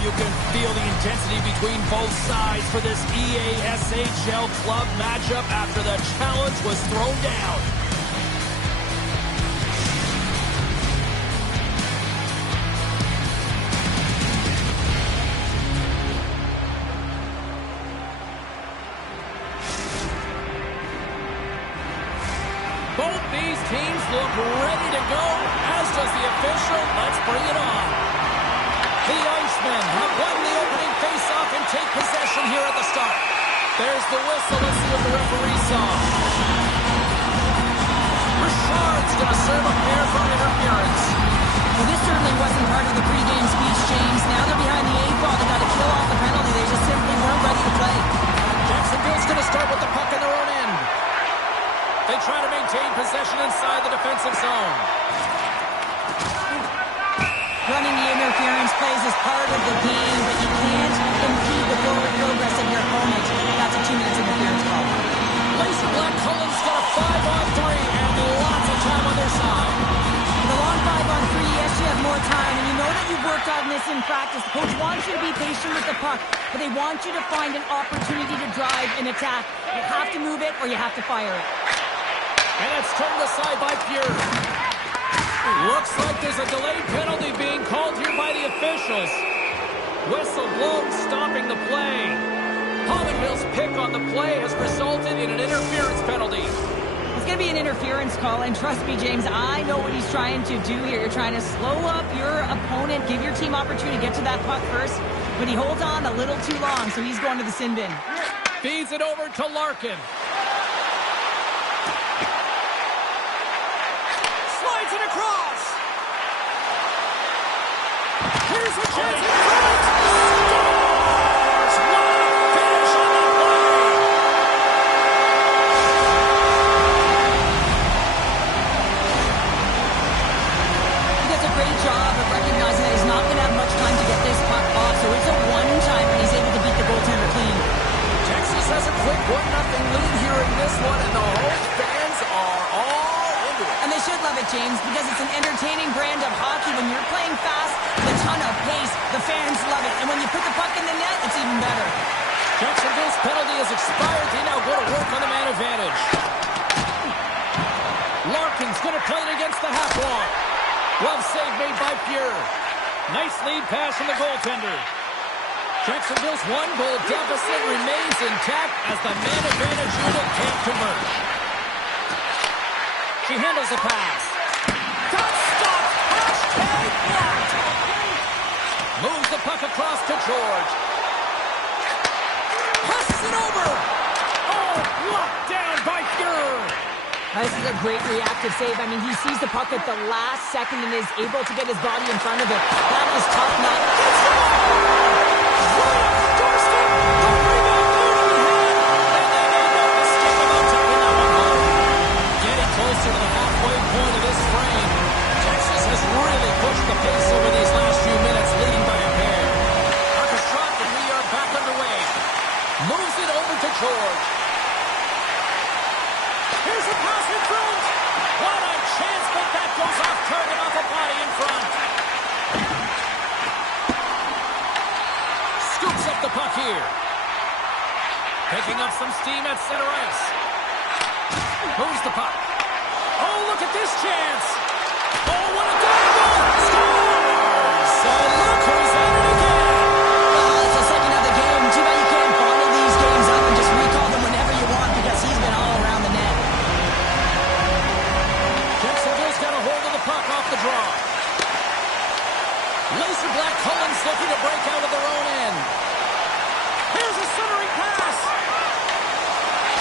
You can feel the intensity between both sides for this EASHL club matchup after the challenge was thrown down. Both these teams look ready to go, as does the official. Let's bring it on. The Icemen have won the opening face-off and take possession here at the start. There's the whistle. Let's see what the referee saw. Richard's going to serve a pair for interference. Well, this certainly wasn't part of the pregame speech, James. Now they're behind the 8 ball. They got to kill off the penalty. They just simply weren't ready to play. Jacksonville's going to start with the puck in their own end. They try to maintain possession inside the defensive zone. Running the interference plays is part of the game, but you can't impede the forward progress of your opponent. That's a 2-minute interference call. Laser Black Cullen's got a 5-on-3 and lots of time on their side. The long 5-on-3, yes, you have more time, and you know that you've worked on this in practice. The coach wants you to be patient with the puck, but they want you to find an opportunity to drive and attack. You have to move it or you have to fire it. And it's turned aside by Fury. Looks like there's a delayed penalty being called here by the officials. Whistle blown, stopping the play. Pominville's pick on the play has resulted in an interference penalty. It's going to be an interference call, and trust me, James, I know what he's trying to do here. You're trying to slow up your opponent, give your team opportunity to get to that puck first, but he holds on a little too long, so he's going to the sin bin. Feeds it over to Larkin. Slides it across. Here's a chance in front. Scores! What a finish on the play! He does a great job of recognizing that he's not going to have much time to get this puck off, so it's a one-time when he's able to beat the goaltender clean. Texas has a quick 1-0 lead here in this one, and the home fans are all into it. And they should love it, James, because it's an entertaining brand of hockey. When you're playing fast, the ton of pace. The fans love it. And when you put the puck in the net, it's even better. Jacksonville's penalty has expired. They now go to work on the man advantage. Larkin's going to play it against the half wall. Glove save made by Fuhr. Nice lead pass from the goaltender. Jacksonville's one-goal deficit remains intact as the man advantage unit can't convert. She handles the pass. Got stopped! Hashtag blocked! Moves the puck across to George. Passes it over! Oh, blocked down by Fuhr! This is a great reactive save. I mean, he sees the puck at the last second and is able to get his body in front of it. That is tough not. Closer to the halfway point of this frame. Texas has really pushed the pace over these last few minutes, leading by a pair. Puck is dropped and we are back underway. Moves it over to George. Here's a pass in front. What a chance, but that goes off target off a body in front. Scoops up the puck here. Picking up some steam at center ice. Moves the puck. Oh, look at this chance. Oh, what a goal. Scores! So look who's at it again. Well, it's the second of the game. Too bad you can't follow these games up and just recall them whenever you want because he's been all around the net. Jacksonville's got a hold of the puck off the draw. Laser Black Collins looking to break out of their own end. Here's a centering pass.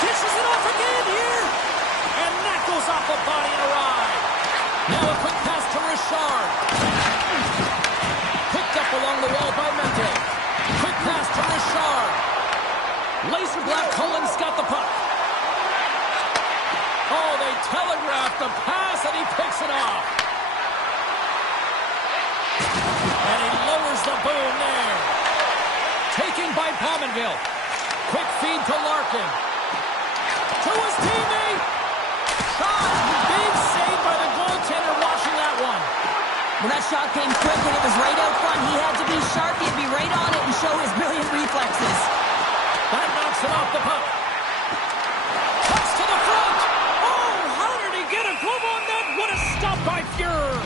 Dishes it off again here. And that goes off a body and a ride. Now a quick pass to Richard. Picked up along the wall by Mente. Quick pass to Richard. Laser Black Collins got the puck. Oh, they telegraphed the pass and he picks it off. And he lowers the boom there. Taking by Pominville. Quick feed to Larkin. To his teammate. Shot. Big save by the goaltender watching that one. Well, that shot came quick and it was right out front. He had to be sharp. He had to be right on it and show his brilliant reflexes. That knocks him off the puck. Cuts to the front. Oh, how did he get a glove on that? What a stop by Fuhr.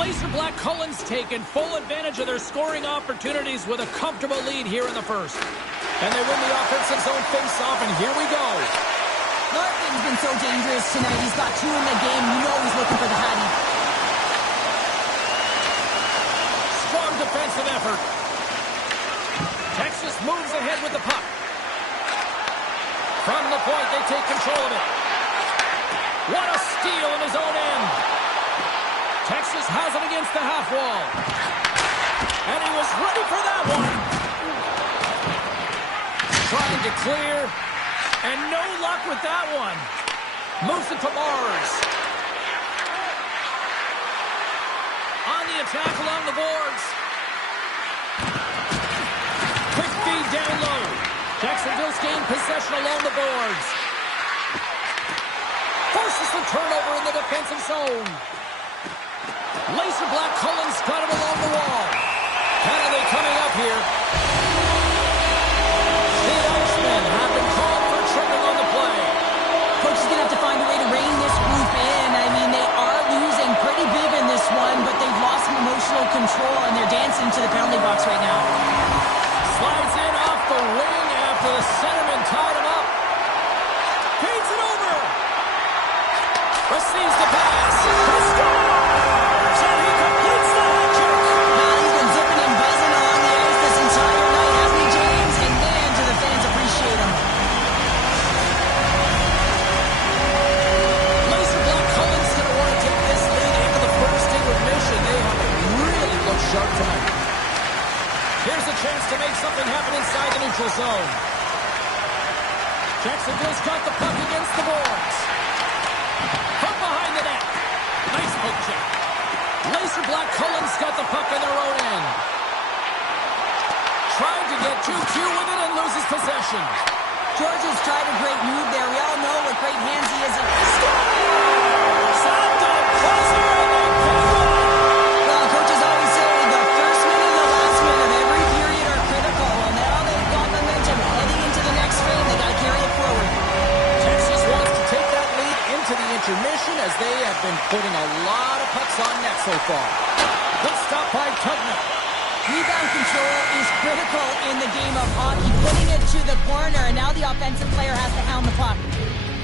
Laser Black Collins taking full advantage of their scoring opportunities with a comfortable lead here in the first. And they win the offensive zone face-off, and here we go. Larkin's been so dangerous tonight. He's got 2 in the game. You know he's looking for the Hattie. Strong defensive effort. Texas moves ahead with the puck. From the point, they take control of it. What a steal in his own end. Texas has it against the half wall. And he was ready for that one. Trying to clear. And no luck with that one. Moves it to Mars. On the attack along the boards. Quick feed down low. Jacksonville's gained possession along the boards. Forces the turnover in the defensive zone. Laser Black Collins got it along the wall. Penalty coming up here. The Icemen have been called for tripping on the play. Coach is going to have to find a way to rein this group in. I mean, they are losing pretty big in this one, but they've lost some emotional control, and they're dancing to the penalty box right now. Slides in off the wing after the centerman tied him up. Feeds it over. Receives the pass. He scores! And he completes the hat trick. Now he's been zipping and buzzing along the ice this entire night, hasn't he, James? And man, do the fans appreciate him. Laser Black Collins going to want to take this lead into the first intermission. They have really looked sharp tonight. Here's a chance to make something happen inside the neutral zone. Jacksonville's got the puck against the boards. From behind the net. Nice poke check. Laser Black Collins got the puck in their own end. Trying to get too cute with it and loses possession. Georgia's tried a great move there. We all know what great hands he is. Well, coaches always say the first minute and the last minute of every period are critical. And now they've got momentum heading into the next frame. They got to carry it forward. Texas wants to take that lead into the intermission as they have been putting a lot of pucks on net so far. Good stop by Tugnutt. Rebound control is critical in the game of hockey. Putting it to the corner, and now the offensive player has to hound the puck.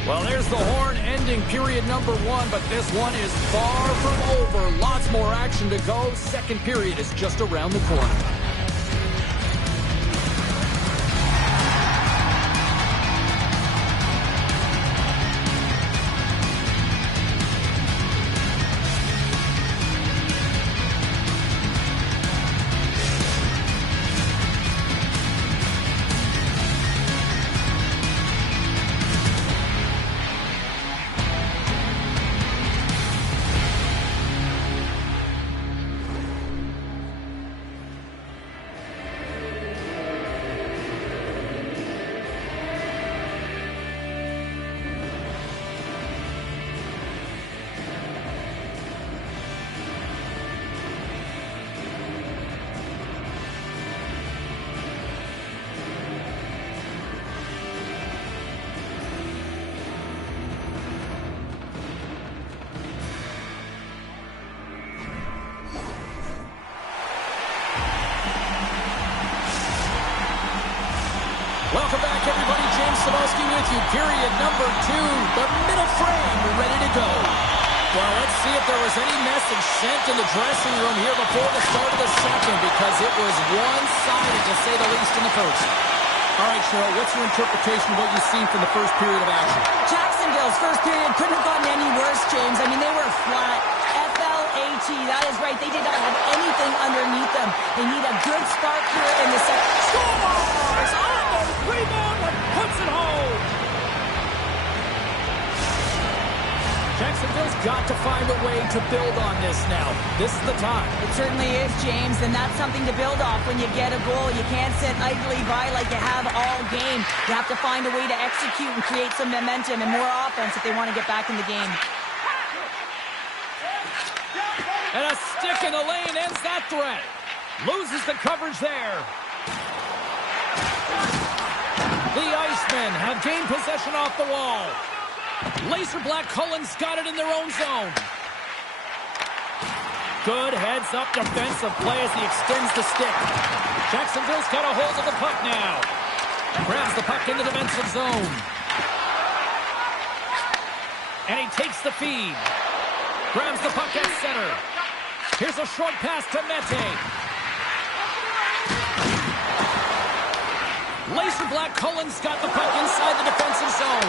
Well, there's the horn ending period number 1, but this one is far from over. Lots more action to go. Second period is just around the corner. Welcome back, everybody. James Cybulski with you. Period number 2. The middle frame ready to go. Well, let's see if there was any message sent in the dressing room here before the start of the second, because it was one-sided, to say the least, in the first. All right, Cheryl, what's your interpretation of what you've seen from the first period of action? Jacksonville's first period couldn't have gotten any worse, James. I mean, they were flat. FLAT, that is right. They did not have anything underneath them. They need a good spark here in the second. Scores! Almost rebound, but puts it home. Jacksonville's got to find a way to build on this now. This is the time. It certainly is, James, and that's something to build off when you get a goal. You can't sit idly by like you have all game. You have to find a way to execute and create some momentum and more offense if they want to get back in the game. And a stick in the lane ends that threat. Loses the coverage there. The Icemen have gained possession off the wall. Laser Black Cullens got it in their own zone. Good heads-up defensive play as he extends the stick. Jacksonville's got a hold of the puck now. Grabs the puck in the defensive zone. And he takes the feed. Grabs the puck at center. Here's a short pass to Mete. Laser Black Cullens got the puck inside the defensive zone.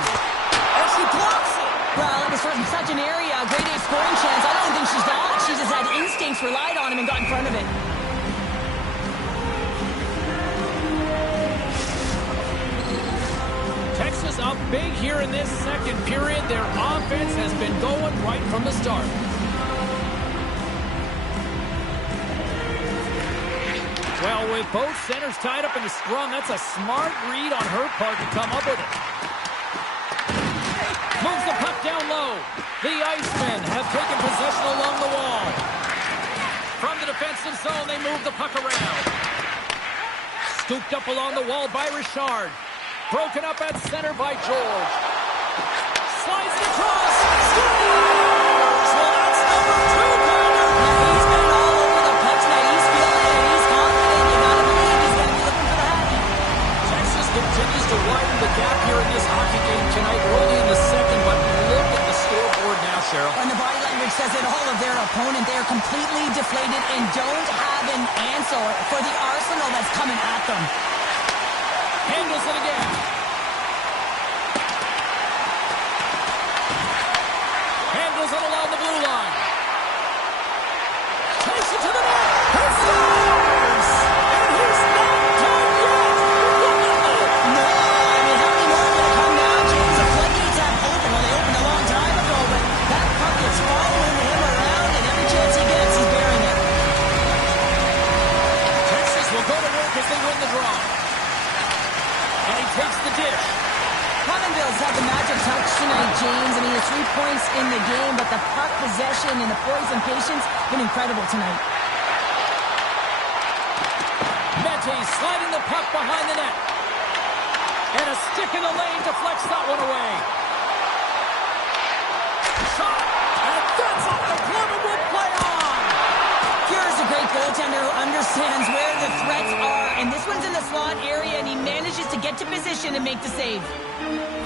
And she blocks it. Well, it was from such an area, a great A scoring chance. I don't think she's done. She just had instincts, relied on him, and got in front of it. Texas up big here in this second period. Their offense has been going right from the start. Well, with both centers tied up in the scrum, that's a smart read on her part to come up with it. Moves the puck down low. The Icemen have taken possession along the wall. From the defensive zone, they move the puck around. Scooped up along the wall by Richard. Broken up at center by George. Slides it across. Scores! Well, that's number 2, Connor. Yeah, he's been all over the puck tonight. He's feeling it, and he's confident. You gotta believe he's gonna be looking for the hat. Texas continues to widen the gap here in this hockey game tonight. We're only in the second, but look at the scoreboard now, Cheryl. And the body language says it all of their opponent. They are completely deflated and don't have an answer for the arsenal that's coming at them. Handles it again. Handles it along the blue line. Takes it to the net. He scores! And he's not done yet. No, I mean, how many more are going to come now, James? The floodgates have opened. Well, they opened a long time ago, but that puck is following him around, and every chance he gets, he's bearing it. Texas will go to work as they win the draw. And he takes the dish. but the puck possession and the poise and patience have been incredible tonight. Mete sliding the puck behind the net. And a stick in the lane deflects that one away. Shot! And that's off the glove and will play on! Here's a great goaltender who understands where the threats are, and this one's in the slot area, and he manages to get to position and make the save.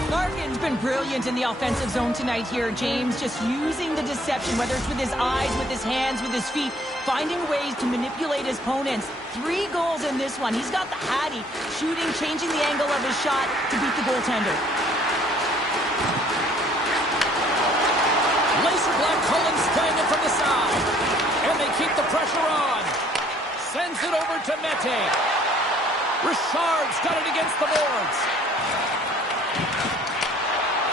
Larkin's been brilliant in the offensive zone tonight here, James, just using the deception, whether it's with his eyes, with his hands, with his feet, finding ways to manipulate his opponents. 3 goals in this one. He's got the hattie, shooting, changing the angle of his shot to beat the goaltender. Laser Black Collins playing it from the side. And they keep the pressure on. Sends it over to Mete. Richard's got it against the boards.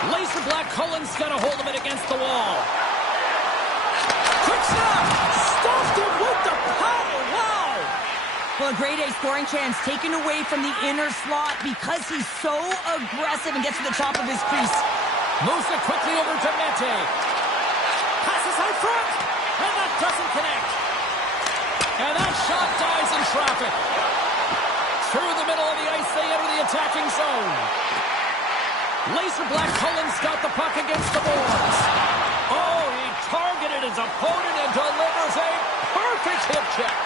Laser Black Collins got a hold of it against the wall. Quick snap! Stopped him with the power! Wow! Well, a grade A scoring chance taken away from the inner slot because he's so aggressive and gets to the top of his crease. Moves it quickly over to Mete. Passes out front! And that doesn't connect. And that shot dies in traffic. Through the middle of the ice, they enter the attacking zone. Laser Black Collins got the puck against the boards. Oh, he targeted his opponent and delivers a perfect hip check.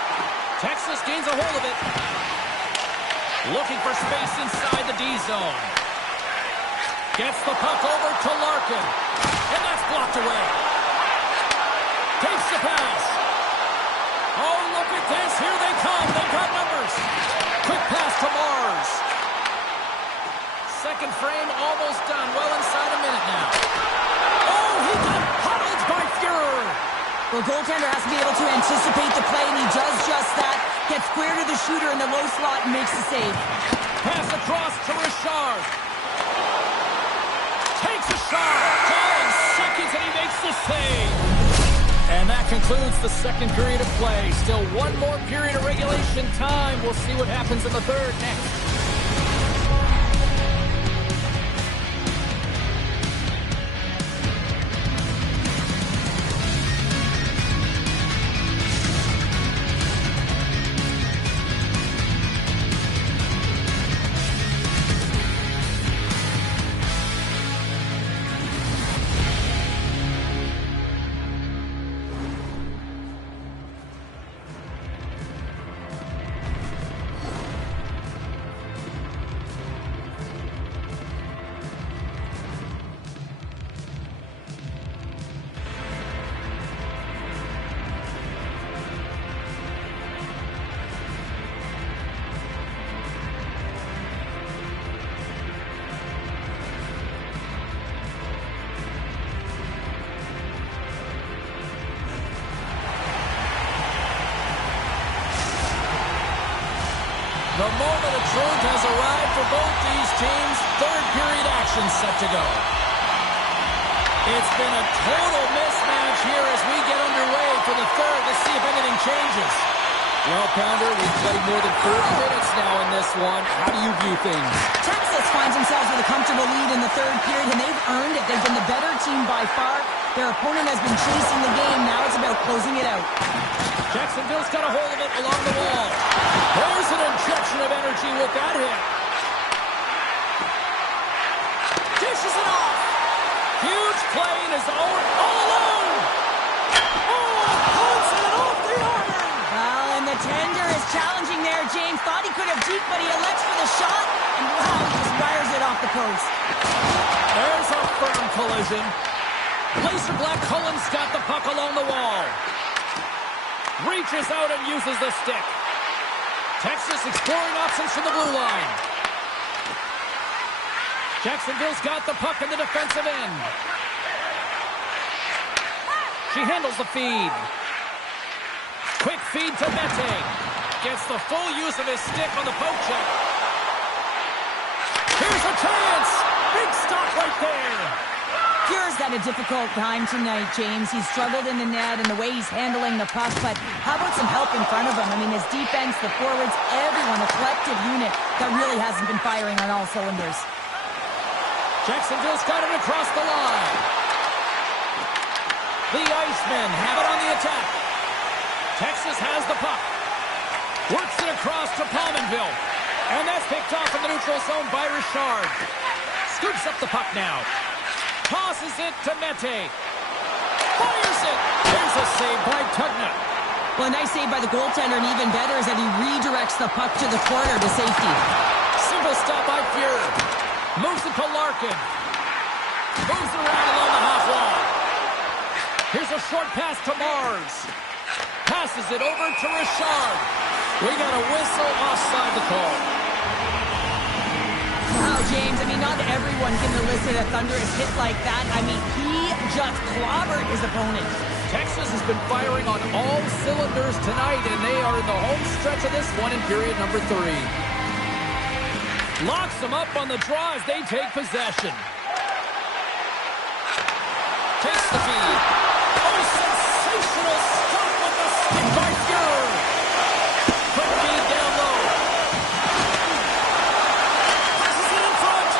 Texas gains a hold of it. Looking for space inside the D zone. Gets the puck over to Larkin. And that's blocked away. Takes the pass. Oh, look at this. Here they come. They've got numbers. Quick pass to Mars. Second frame almost done. Well inside a minute now. Oh, he got huddled by Fuhrer. Well, goaltender has to be able to anticipate the play, and he does just that. Gets square to the shooter in the low slot and makes the save. Pass across to Richard. Takes a shot. 5 seconds and he makes the save. And that concludes the second period of play. Still one more period of regulation time. We'll see what happens in the third next. The moment of truth has arrived for both these teams. Third period action set to go. It's been a total mismatch here as we get underway for the third. Let's see if anything changes. Well, Pounder, we've played more than 40 minutes now in this one. How do you view things? Texas finds themselves with a comfortable lead in the third period, and they've earned it. They've been the better team by far. Their opponent has been chasing the game. Now it's about closing it out. Jacksonville's got a hold of it along the wall. There's an injection of energy with that hit. Dishes it off. Huge play in his own, all alone. Oh, punts it off the armor. Well, and the tender is challenging there. James thought he could have deked, but he elects for the shot. And wow, he just wires it off the post. There's a firm collision. Laser Black Collins got the puck along the wall. Reaches out and uses the stick. Texas exploring options from the blue line. Jacksonville's got the puck in the defensive end. She handles the feed. Quick feed to Mete. Gets the full use of his stick on the poke check. Here's a chance. Big stop right there. Fuhrer's had a difficult time tonight, James. He's struggled in the net and the way he's handling the puck, but how about some help in front of him? I mean, his defense, the forwards, everyone, a collective unit that really hasn't been firing on all cylinders. Jacksonville's got it across the line. The Icemen have it on the attack. Texas has the puck. Works it across to Pominville. And that's picked off in the neutral zone by Richard. Scoops up the puck now. Tosses it to Mete. Fires it. There's a save by Tugnutt. Well, a nice save by the goaltender, and even better is that he redirects the puck to the corner to safety. Simple stop by Fuhr. Moves it to Larkin. Moves it around along the half wall. Here's a short pass to Mars. Passes it over to Richard. We got a whistle offside the call. Wow, James, I mean, not everyone can elicit a thunderous hit like that. I mean, he just clobbered his opponent. Texas has been firing on all cylinders tonight, and they are in the home stretch of this one in period number 3. Locks them up on the draw as they take possession. Takes the feed. Oh, sensational stop with the stick by Fuhr. Quick feed down low. Passes it in front.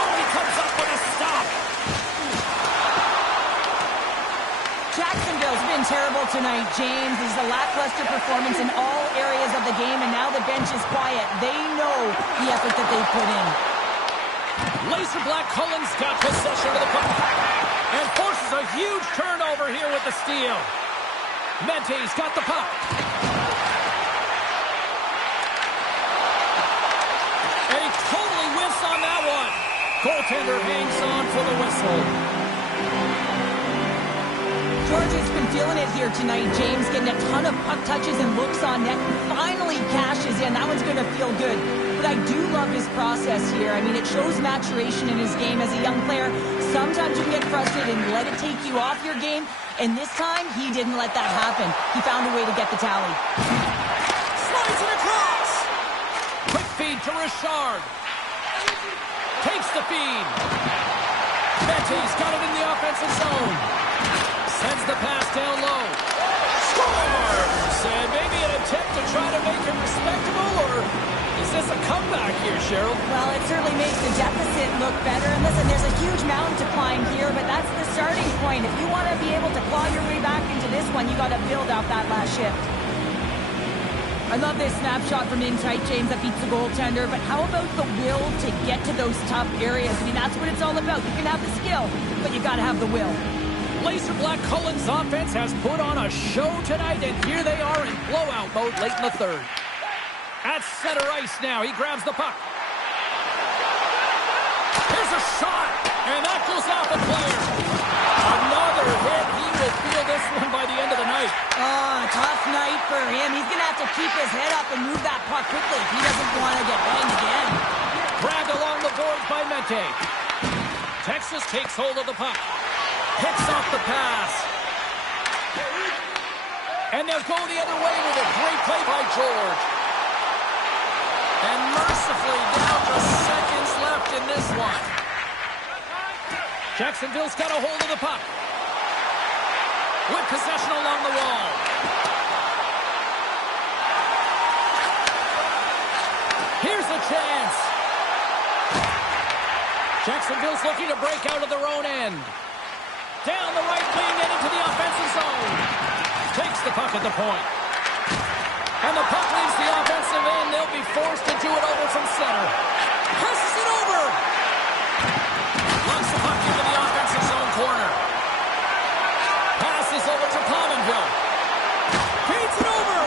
Oh, he comes up with a stop. Jacksonville's been terrible tonight, James. This is a lackluster performance in all areas of the game, and now the bench is quiet. They know the effort that they've put in. Laser Black Cullen's got possession of the puck and forces a huge turnover here with the steal. Mente's got the puck. And he totally whiffs on that one. Goaltender hangs on for the whistle. Georgia's been feeling it here tonight, James, getting a ton of puck touches and looks on net. Finally cashes in. That one's going to feel good. But I do love his process here. I mean, it shows maturation in his game as a young player. Sometimes you can get frustrated and let it take you off your game. And this time, he didn't let that happen. He found a way to get the tally. Slides it across. Quick feed to Richard. Takes the feed. Mente's got it in the offensive zone. Sends the pass down low. Scores! And maybe an attempt to try to make it respectable, or is this a comeback here, Cheryl? Well, it certainly makes the deficit look better. And listen, there's a huge mountain to climb here, but that's the starting point. If you want to be able to claw your way back into this one, you got to build out that last shift. I love this snapshot from in tight, James, that beats the goaltender, but how about the will to get to those tough areas? I mean, that's what it's all about. You can have the skill, but you got to have the will. Laser Black Cullen's offense has put on a show tonight, and here they are in blowout mode late in the third. At center ice now, he grabs the puck. Here's a shot, and that goes off a player. Another hit. He will feel this one by the end of the night. Oh, a tough night for him. He's going to have to keep his head up and move that puck quickly if he doesn't want to get banged again. Dragged along the boards by Mete. Texas takes hold of the puck. Picks off the pass. And they'll go the other way with a great play by George. And mercifully down to seconds left in this one. Jacksonville's got a hold of the puck. With possession along the wall. Here's a chance. Jacksonville's looking to break out of their own end. Down the right wing and into the offensive zone. Takes the puck at the point. And the puck leaves the offensive end. They'll be forced to do it over from center. Passes it over. Lunks the puck into the offensive zone corner. Passes over to Pominville. Feeds it over.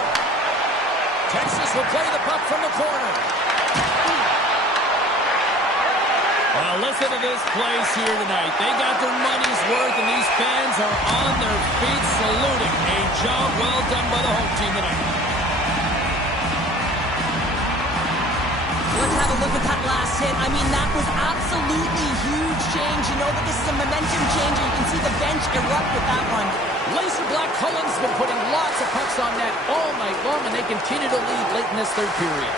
Texas will play the puck from the corner. Well, listen to this place here tonight. They got their money's worth, and these fans are on their feet saluting. A job well done by the home team tonight. Let's have a look at that last hit. I mean, that was absolutely huge change. You know that this is a momentum changer. You can see the bench erupt with that one. Laser Black Cullen's been putting lots of pucks on net all night long, and they continue to lead late in this third period.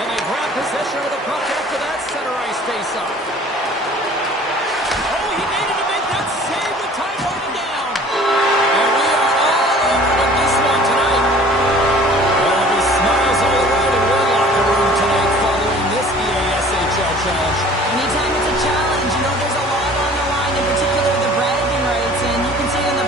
And they grab possession of the puck after that center ice face-off. Oh, he needed to make that save with time running down. And we are all over with this one tonight. Well, there'll be smiles all around in your locker room tonight following this EASHL challenge. Anytime it's a challenge, you know there's a lot on the line, in particular the bragging rights, and you can see it in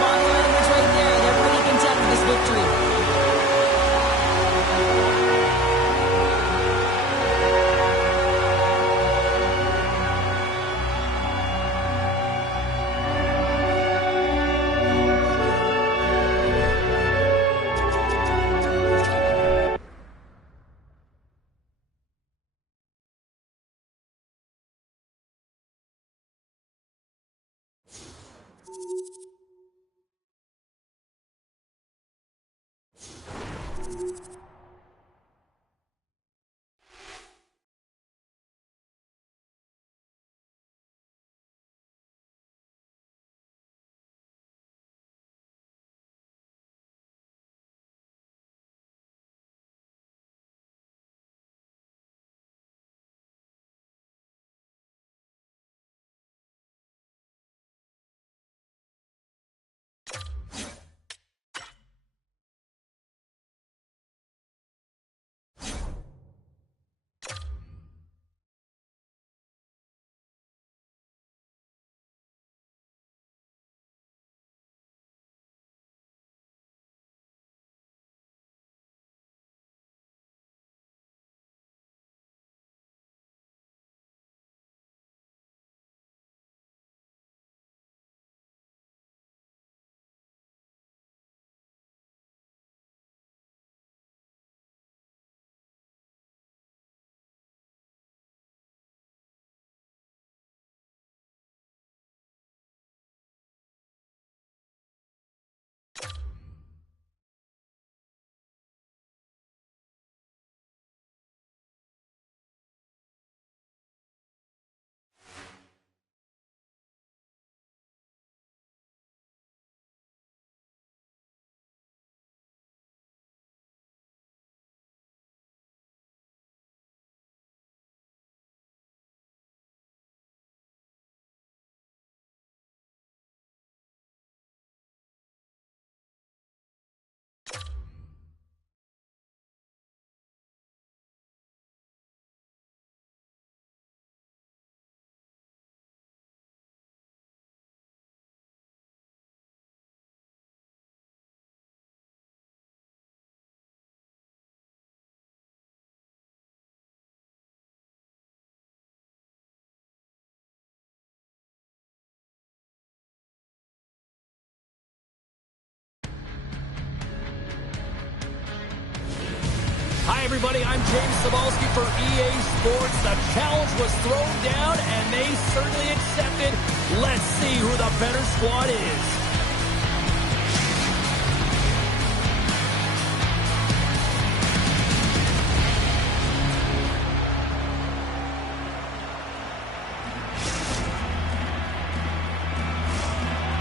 everybody. I'm James Cebulski for EA Sports. The challenge was thrown down, and they certainly accepted. Let's see who the better squad is.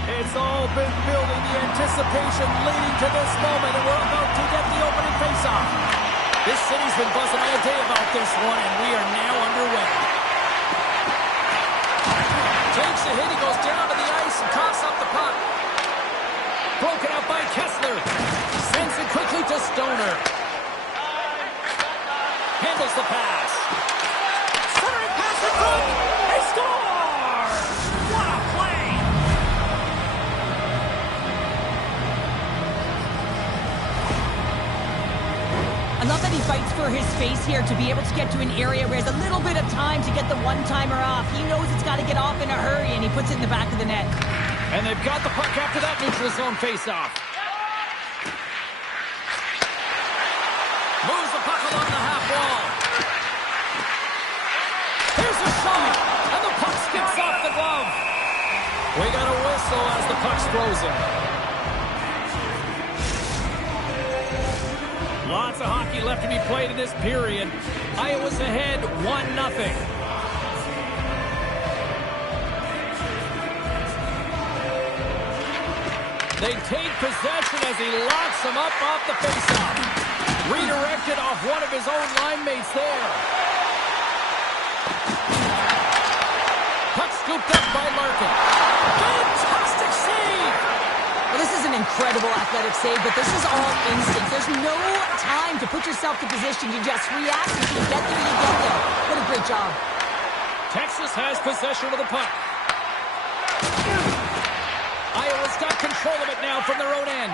It's all been building, the anticipation leading to this moment, and we're about to get the opening face-off. This city's been buzzing all day about this one, and we are now underway. Takes a hit, he goes down to the ice and coughs up the puck. Broken up by Kessler. Sends it quickly to Stoner. Handles the pass. Centering pass in front. They score! What a play! I love that he fights for his space here to be able to get to an area where he has a little bit of time to get the one-timer off. He knows it's got to get off in a hurry, and he puts it in the back of the net. And they've got the puck after that neutral zone face-off. Moves the puck along the half wall. Here's a shot, and the puck skips off the glove. We got a whistle as the puck's frozen. Lots of hockey left to be played in this period. Iowa's ahead 1-0. They take possession as he locks him up off the faceoff. Redirected off one of his own line mates there. Puck scooped up by Larkin. Fantastic save! Well, this is an incredible athletic save, but this is all instinct. There's no time to put yourself to position. You just react. If you get there, you get there. What a great job. Texas has possession of the puck. Iowa's got control of it now from their own end.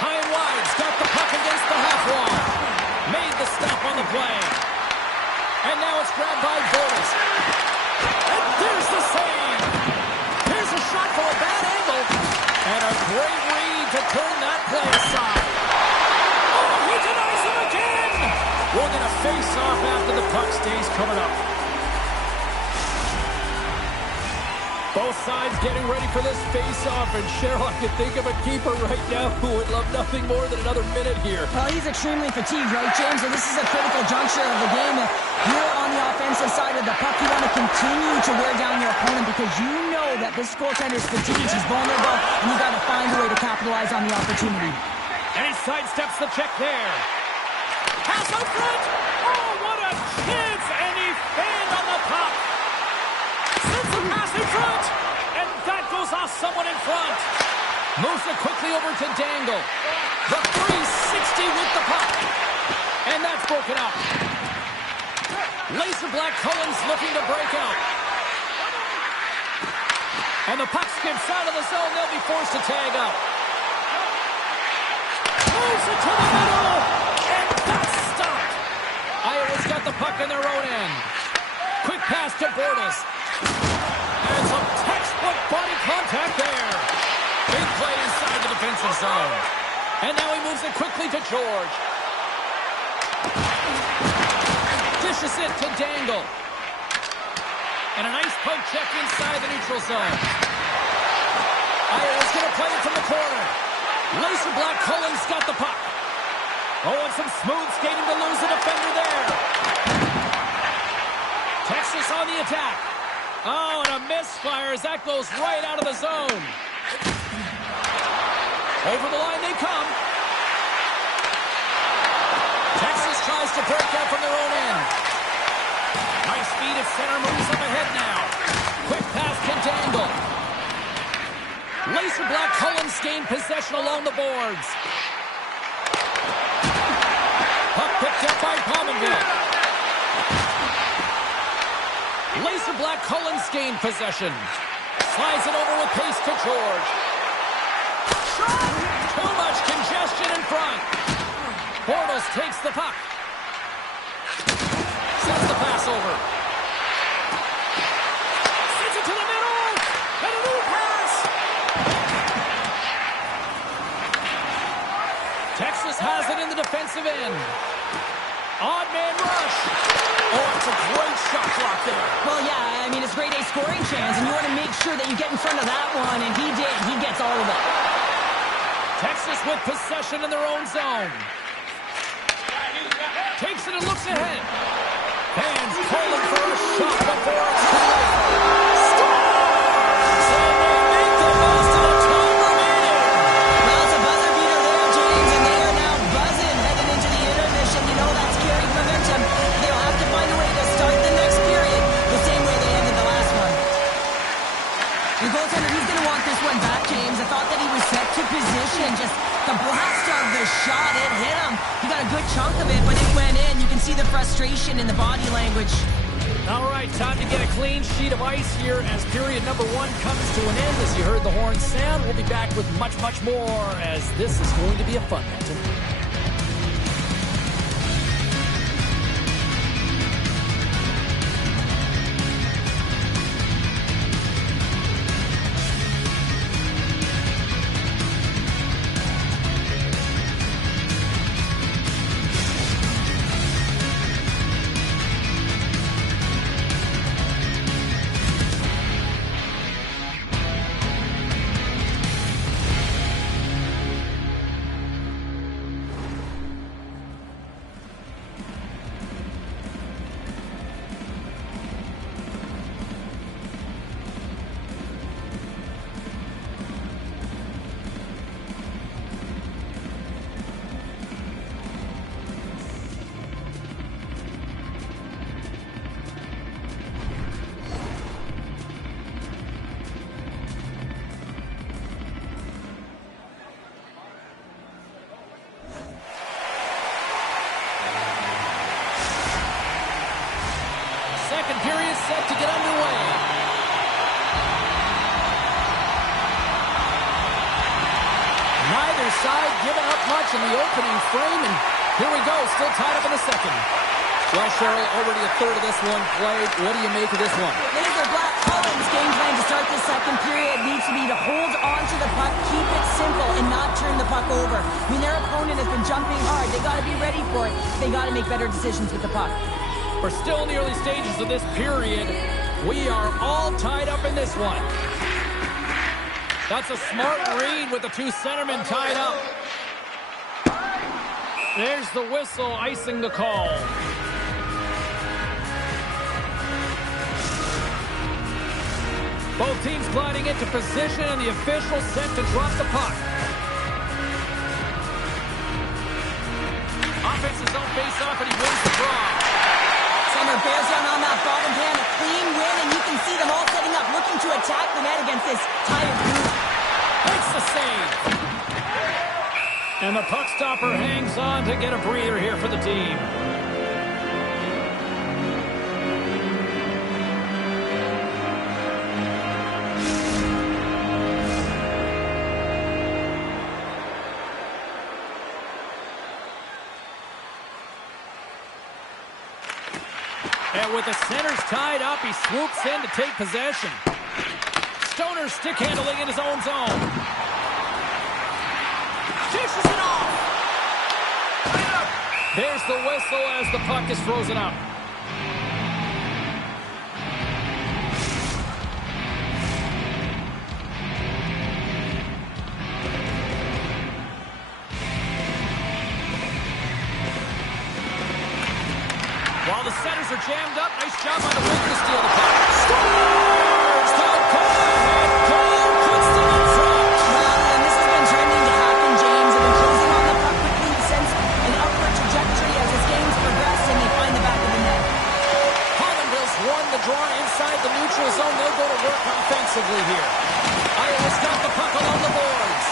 High and wide's got the puck against the half wall. Made the stop on the play. And now it's grabbed by Bordas. And there's the save. Here's a shot for a bad angle. And a great read to turn that play aside. Oh, he denies him again. We're going to face off after the puck stays coming up. Both sides getting ready for this face-off, and Cheryl, I can think of a keeper right now who would love nothing more than another minute here. Well, he's extremely fatigued, right, James? And this is a critical juncture of the game. If you're on the offensive side of the puck, you want to continue to wear down your opponent because you know that this goaltender's fatigued, he's vulnerable, and you got to find a way to capitalize on the opportunity. And he sidesteps the check there. Pass out front! Oh, what a chance! And he fanned on the puck! Sends the pass in front, and that goes off someone in front. Moves it quickly over to Dangle. The 360 with the puck, and that's broken up. Laser Black Collins looking to break out. And the puck skips out of the zone. They'll be forced to tag up. Moves it to the middle, and that's stopped. Iowa's got the puck in their own end. Quick pass to Bordas. And some textbook body contact there. Big play inside the defensive zone. And now he moves it quickly to George. Dishes it to Dangle. And a nice poke check inside the neutral zone. Iowa's going to play it from the corner. Laser Black Collins got the puck. Oh, and some smooth skating to lose a defender there. Texas on the attack. Oh, and a misfire as that goes right out of the zone. Over the line they come. Texas tries to break out from their own end. Nice speed at center, moves up ahead now. Quick pass to Dangle. Laser Black Collins gained possession along the boards. Puck picked up by Pominville. Laser Black Collins gained possession. Slides it over with pace to George. Shot! Too much congestion in front. Bortles takes the puck. Sends the pass over. Sends it to the middle. And a new pass. Texas has it in the defensive end. Odd man rush. Oh, it's a great shot block there. Well, yeah, I mean, it's grade A scoring chance, and you want to make sure that you get in front of that one, and he did. He gets all of it. Texas with possession in their own zone. Takes it and looks ahead. Fans calling for a shot before it's too late. Scores! And they make the most of the time remaining. Well, it's a buzzer beater there, James, and they are now buzzing heading into the intermission. You know that's carried momentum. They'll have to find a way to start the next period the same way they ended the last one. The goaltender, he's going to want this one back, James. I thought that he was set to position. Just the blast of the shot, it hit him. He got a good chunk of it, but it went in. You can see the frustration in the body language. All right, time to get a clean sheet of ice here as period number 1 comes to an end. As you heard the horn sound, we'll be back with much, much more as this is going to be a fun one. Second period set to get underway. Neither side giving up much in the opening frame, and here we go, still tied up in the second. Well, Cheryl, already a third of this one played. What do you make of this one? Laser Black Collins' game plan to start this second period needs to be to hold on to the puck, keep it simple, and not turn the puck over. I mean, their opponent has been jumping hard. They got to be ready for it. They got to make better decisions with the puck. We're still in the early stages of this period. We are all tied up in this one. That's a smart read with the two centermen tied up. There's the whistle icing the call. Both teams gliding into position, and the official set to drop the puck. Offense's own face-off, and he wins the draw. Center bears down on that bottom pan, a clean win, and you can see them all setting up, looking to attack the net against this tired group. Makes the save. And the puck stopper hangs on to get a breather here for the team. And with the centers tied up, he swoops in to take possession. Stoner stick handling in his own zone. Dishes it off. There's the whistle as the puck is frozen up. While the centers are jammed up, nice job by the wing to steal the puck. Scores! The go-ahead goal puts them in front. Well, and this has been trending to happen, James. They've been closing on the puck quickly since an upward trajectory as this game's progressed, and they find the back of the net. Hollandville's won the draw inside the neutral zone. They'll go to work offensively here. Iowa's got the puck along the boards.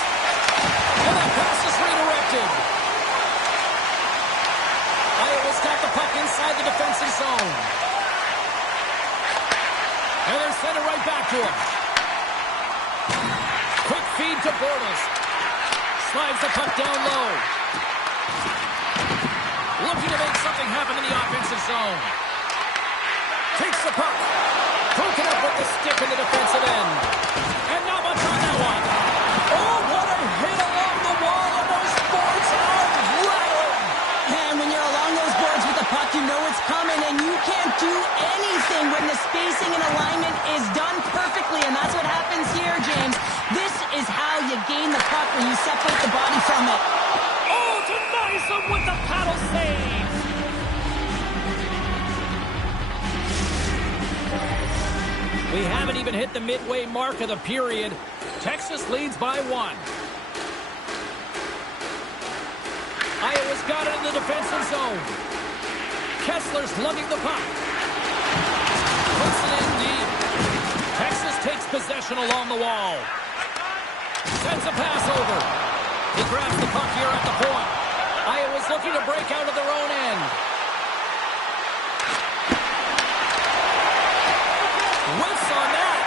And that pass is redirected. Iowa's got the puck inside the defensive zone. And they're sent it right back to him. Quick feed to Bortles. Slides the puck down low. Looking to make something happen in the offensive zone. Takes the puck. Broken up with the stick in the defensive end. And not much on that one. Oh, what a hit along the wall, and those boards are rattled. where you separate the body from it. Oh, denies him with the paddle save. We haven't even hit the midway mark of the period. Texas leads by 1. Iowa's got it in the defensive zone. Kessler's lugging the puck. Puts it in deep. Texas takes possession along the wall. Sends a pass over. He grabs the puck here at the point. Iowa's looking to break out of their own end. Whiffs on that.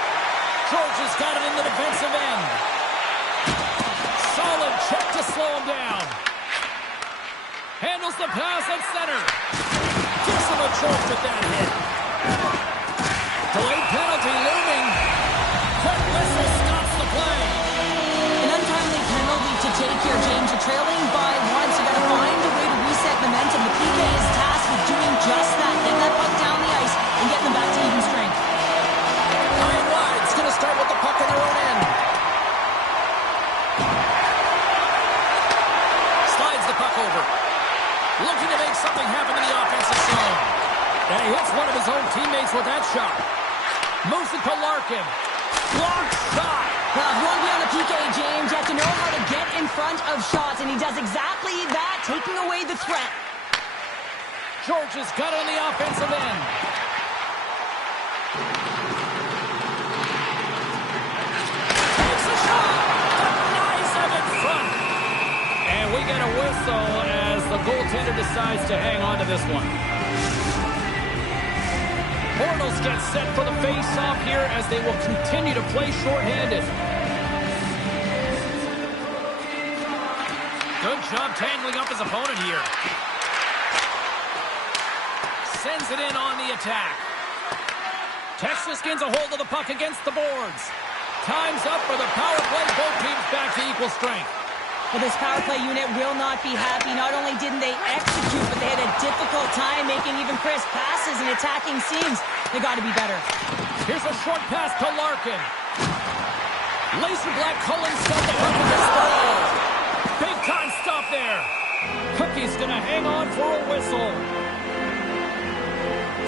Georgia's got it in the defensive end. Solid check to slow him down. Handles the pass at center. Gives him a choke with that hit. Delayed penalty looming. Quick whistle stops the play. An untimely penalty to take here, James. You're trailing by 1, so you got to find a way to reset momentum. The PK is tasked with doing just that. Get that puck down the ice and get them back to even strength. Ryan Wide's going to start with the puck in their own end. Slides the puck over. Looking to make something happen in the offensive zone. And he hits one of his own teammates with that shot. Moves it to Larkin. Blocked shot. Well, if you want to be on the PK, James, you have to know how to get in front of shots, and he does exactly that, taking away the threat. Georgia's got it on the offensive end. Takes a shot. Denies him in front. And we get a whistle as the goaltender decides to hang on to this one. Bortles gets set for the face-off here as they will continue to play shorthanded. Good job tangling up his opponent here. Sends it in on the attack. Texas gains a hold of the puck against the boards. Time's up for the power play. Both teams back to equal strength. Well, this power play unit will not be happy. Not only didn't they execute, but they had a difficult time making even crisp passes and attacking seams. They got to be better. Here's a short pass to Larkin. Laser Black Cullen set the puck in his throw. Big time stop there. Cookie's going to hang on for a whistle.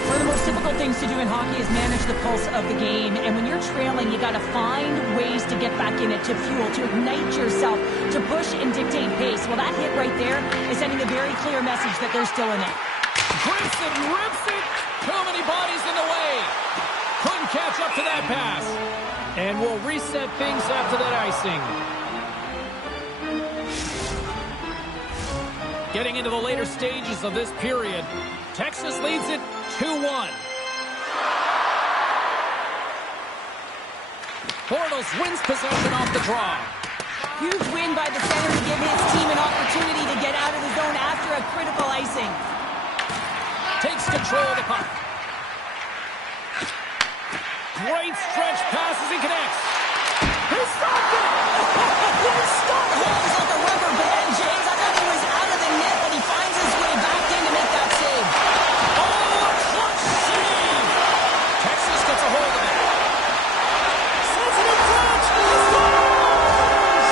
One of the most difficult things to do in hockey is manage the pulse of the game. And when you're trailing, you got to find ways to get back in it, to fuel, to ignite yourself, to push and dictate pace. Well, that hit right there is sending a very clear message that they're still in it. Grips it, rips it. Too many bodies in the way. Couldn't catch up to that pass. And we'll reset things after that icing. Getting into the later stages of this period, Texas leads it 2-1. Bortles wins possession off the draw. Huge win by the center to give his team an opportunity to get out of the zone after a critical icing. Takes control of the puck. Great stretch passes and connects. He stopped it! He stopped it! It was like a rubber band, James. I thought he was out of the net, but he finds his way back in to make that save. Oh, a clutch save! Texas gets a hold of it. Sends it in front. He scores!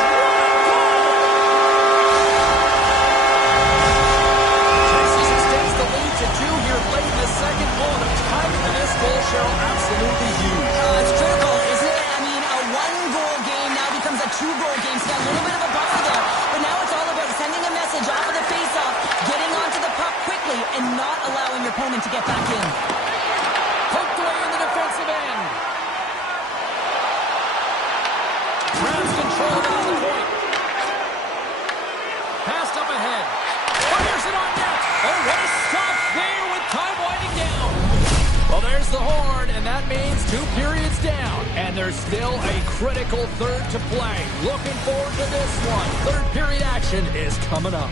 Texas extends the lead to 2 here late in the second. Oh, the timing of this goal, Cheryl, absolutely huge. It's critical, isn't it? I mean, a one-goal game now becomes a two-goal game, so you got a little bit of a buffer there. But now it's all about sending a message off of the face-off, getting onto the puck quickly, and not allowing your opponent to get back in. Poked away in the defensive end. Grabs control of it on the point. Passed up ahead. Fires it on net. Oh, what a stop there with time winding down. Well, there's the horn, and that means 2 periods down. And there's still a critical third to play. Looking forward to this one. Third period action is coming up.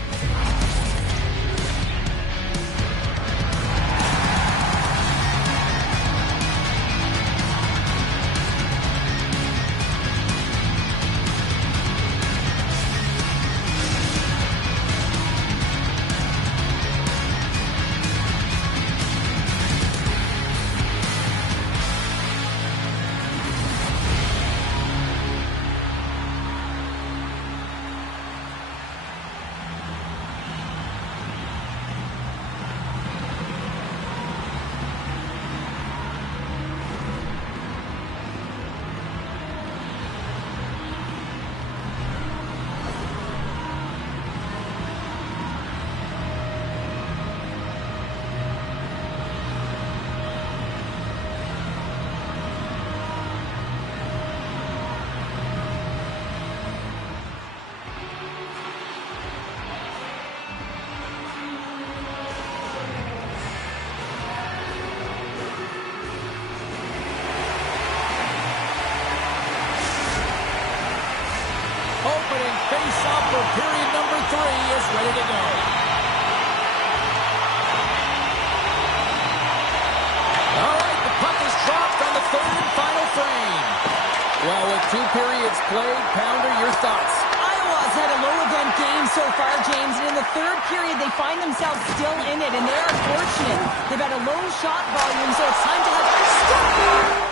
face-off for period number 3 is ready to go. All right, the puck is dropped on the third and final frame. Well, with 2 periods played, Pounder, your thoughts? Iowa's had a low-event game so far, James, and in the third period, they find themselves still in it, and they are fortunate. They've had a low shot volume, so it's time to have... Stop!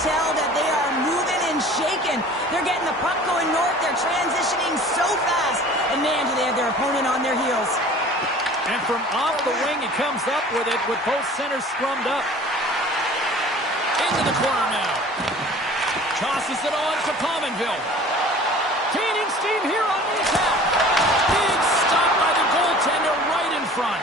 Tell that they are moving and shaking. They're getting the puck going north. They're transitioning so fast. And man, do they have their opponent on their heels. And from off the wing, he comes up with it with both centers scrummed up. Into the corner now. Tosses it on to Pominville. Gaining steam here on the attack. Big stop by the goaltender right in front.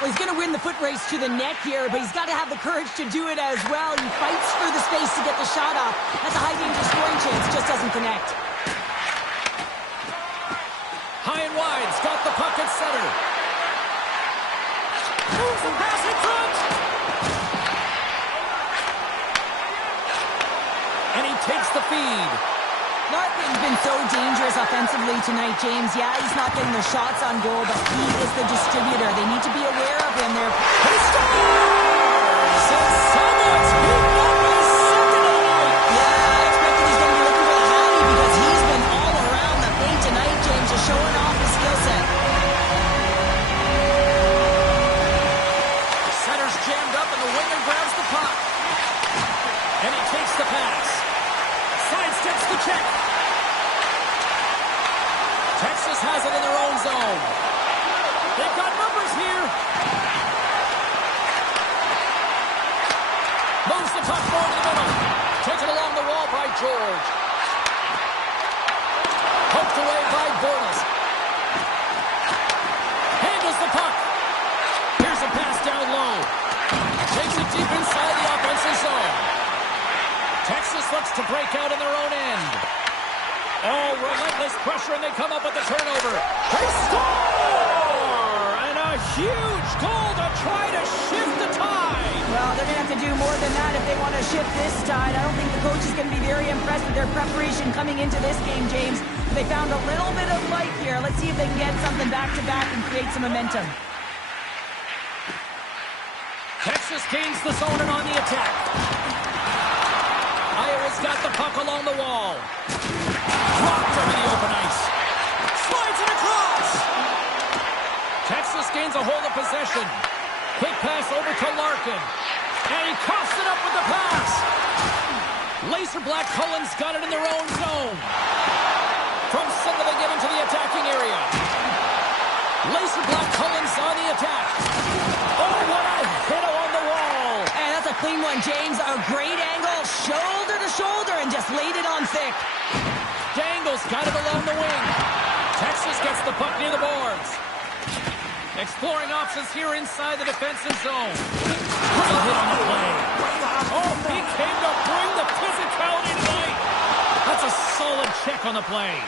Well, he's going to win the foot race to the net here, but he's got to have the courage to do it as well. He fights for the space to get the shot off. That's a high-danger scoring chance. Just doesn't connect. High and wide's got the puck at center. Moves and pass in front. And he takes the feed. Larkin's been so dangerous offensively tonight, James. Yeah, he's not getting the shots on goal, but he is the distributor. They need to be aware of him. He scores! And Samoa's beaten up with his second of the night. Yeah, I expected he's going to be looking for the Hattie because he's been all around the paint tonight, James, just showing off his skill set. Center's jammed up and the winger grabs the puck. And he takes the pass. Sidesteps the check. Texas has it in their own zone. They've got numbers here. Moves the puck forward to the middle. Taken along the wall by George. Poked away by Bortles. Handles the puck. Here's a pass down low. Takes it deep inside the offensive zone. Texas looks to break out in their own end. Oh, relentless pressure, and they come up with the turnover. They score! And a huge goal to try to shift the tide. Well, they're going to have to do more than that if they want to shift this tide. I don't think the coach is going to be very impressed with their preparation coming into this game, James. They found a little bit of life here. Let's see if they can get something back-to-back and create some momentum. Texas gains the zone and on the attack. Iowa's got the puck along the wall. Dropped over the open ice. Slides it across. Texas gains a hold of possession. Quick pass over to Larkin. And he coughs it up with the pass. Laser Black Cullens got it in their own zone. From center they get into the attacking area. Laser Black Cullens on the attack. Oh, what a hit along the wall. And that's a clean one, James. A great angle, shoulder to shoulder, and just laid it on thick. Dangles got it along the wing. Texas gets the puck near the boards. Exploring options here inside the defensive zone. Great hit on the play. Oh, he came to bring the physicality tonight. That's a solid check on the play.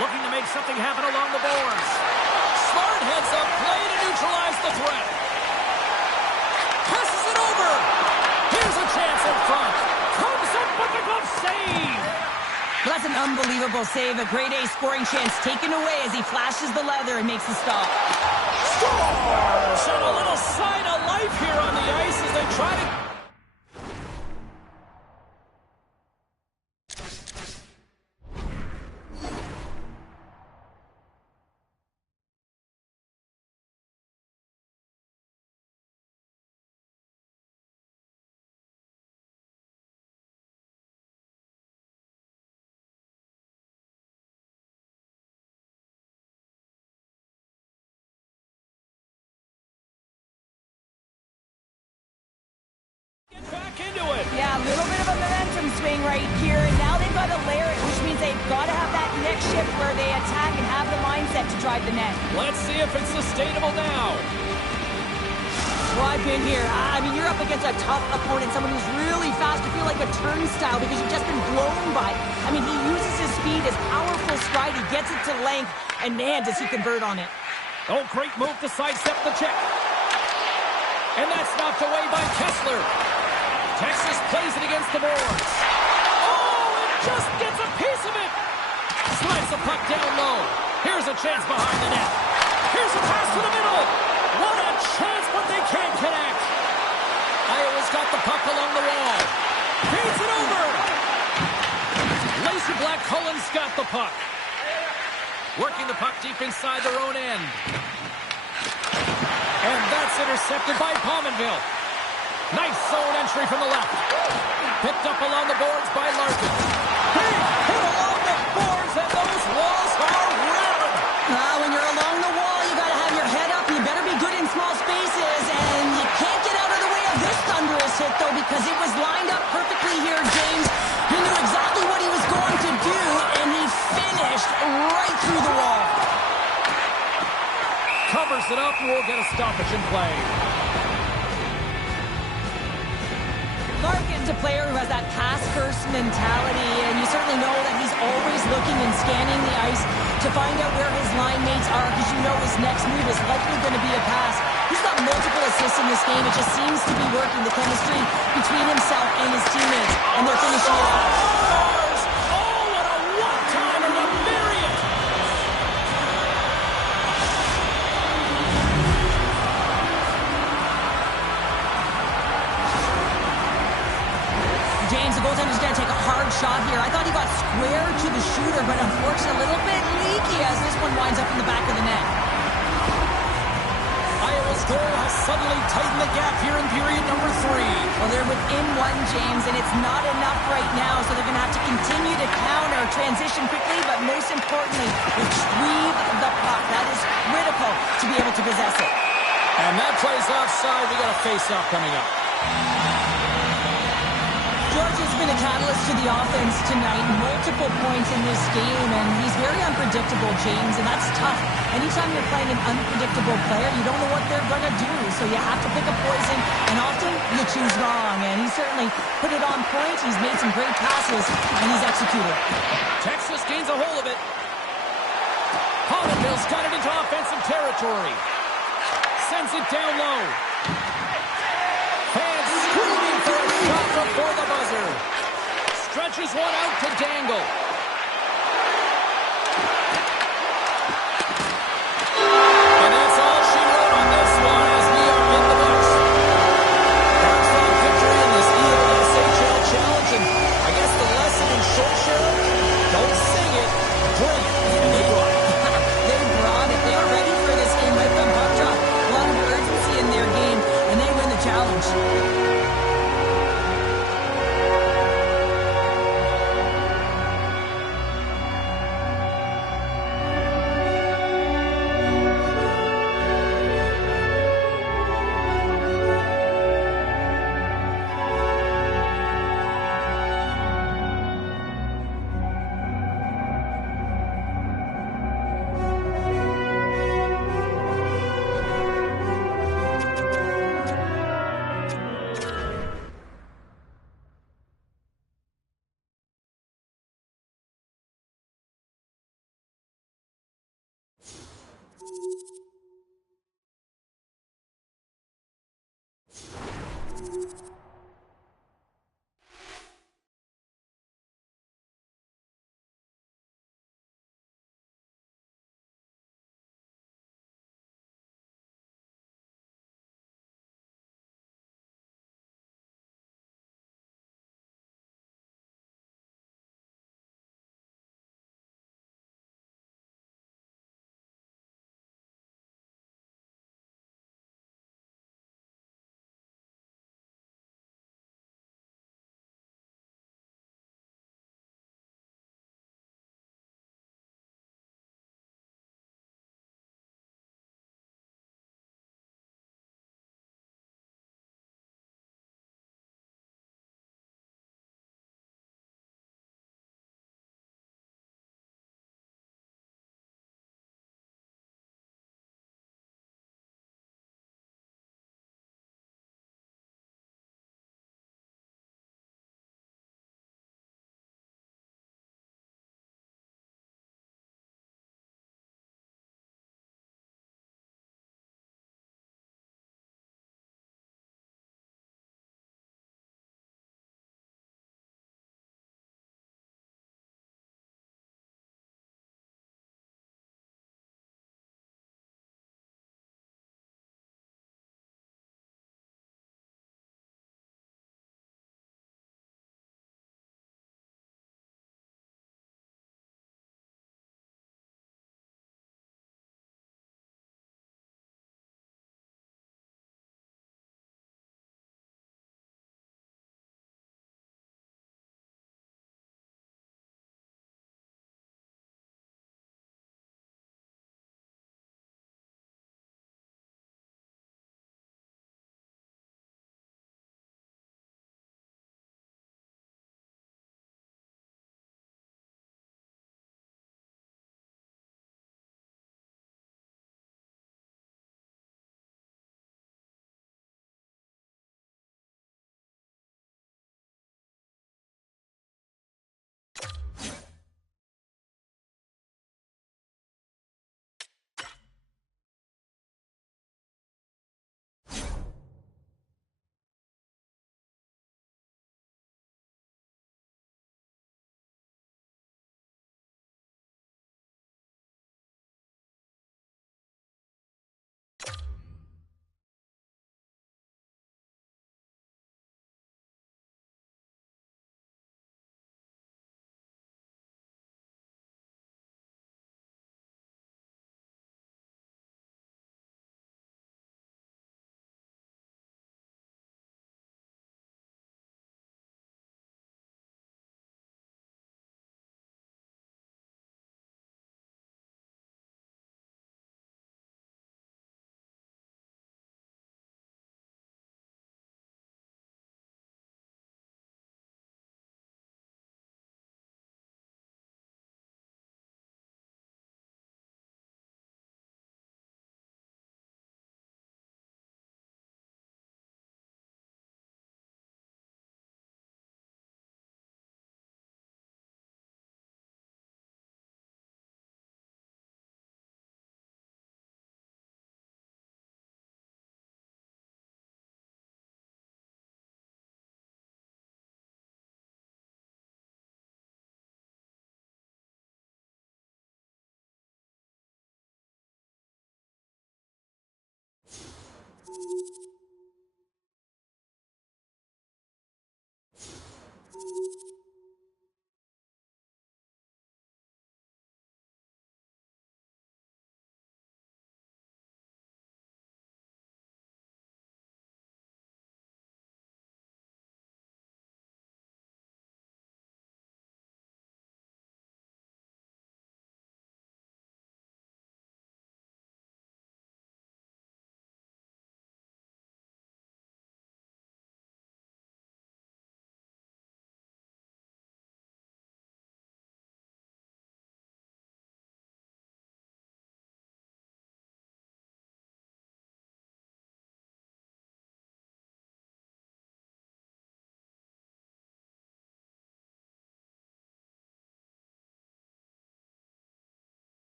Looking to make something happen along the boards. Smart heads up play to neutralize the threat. Passes it over. Here's a chance in front. Comes up with a glove save. Well, that's an unbelievable save. A grade A scoring chance taken away as he flashes the leather and makes the stop. Scores! And a little sign of life here on the ice as they try to swing right here, and now they've got to layer it, which means they've got to have that next shift where they attack and have the mindset to drive the net. Let's see if it's sustainable now. Drive in here. I mean, you're up against a tough opponent, someone who's really fast. You feel like a turnstile because you've just been blown by. I mean, he uses his speed, his powerful stride. He gets it to length, and man, does he convert on it. Oh, great move to sidestep the check. And that's knocked away by Kessler. Texas plays it against the boards. Oh, it just gets a piece of it. Slides the puck down low. Here's a chance behind the net. Here's a pass to the middle. What a chance, but they can't connect. Iowa's got the puck along the wall. Feeds it over. Laser Black Cullen's got the puck. Working the puck deep inside their own end. And that's intercepted by Pominville. Nice zone entry from the left. Picked up along the boards by Larkin. He hit along the boards, and those walls are ripping. When you're along the wall, you got to have your head up. You better be good in small spaces, and you can't get out of the way of this thunderous hit, though, because it was lined up perfectly here, James. He knew exactly what he was going to do, and he finished right through the wall. Covers it up, and we'll get a stoppage in play. Larkin's a player who has that pass-first mentality, and you certainly know that he's always looking and scanning the ice to find out where his line mates are, because you know his next move is likely going to be a pass. He's got multiple assists in this game. It just seems to be working, the chemistry between himself and his teammates, and they're finishing it off. Oh, what a one-timer to bury it! James, the goaltender's going to take a hard shot here. I thought he got square to the shooter, but unfortunately a little bit leaky as this one winds up in the back of the net. Iowa's goal has suddenly tightened the gap here in period number 3. Well, they're within one, James, and it's not enough right now, so they're going to have to continue to counter, transition quickly, but most importantly, retrieve the puck. That is critical to be able to possess it. And that plays offside. We got a face-off coming up. George has been a catalyst to the offense tonight, multiple points in this game, and he's very unpredictable, James, and that's tough. Anytime you're playing an unpredictable player, you don't know what they're going to do, so you have to pick a poison, and often you choose wrong, and he certainly put it on point. He's made some great passes, and he's executed. Texas gains a hold of it. Pominville's got it into offensive territory. Sends it down low. Fans screaming for a shot before the buzzer. Stretches one out to Dangle. And that's all she wrote on this one as we are in the books. Park's victory in this ELSHL challenge, and I guess the lesson in short shell, don't sing it, drink it. And they brought it. They brought it. They are ready for this game right from puck drop. A lot of urgency in their game, and they win the challenge.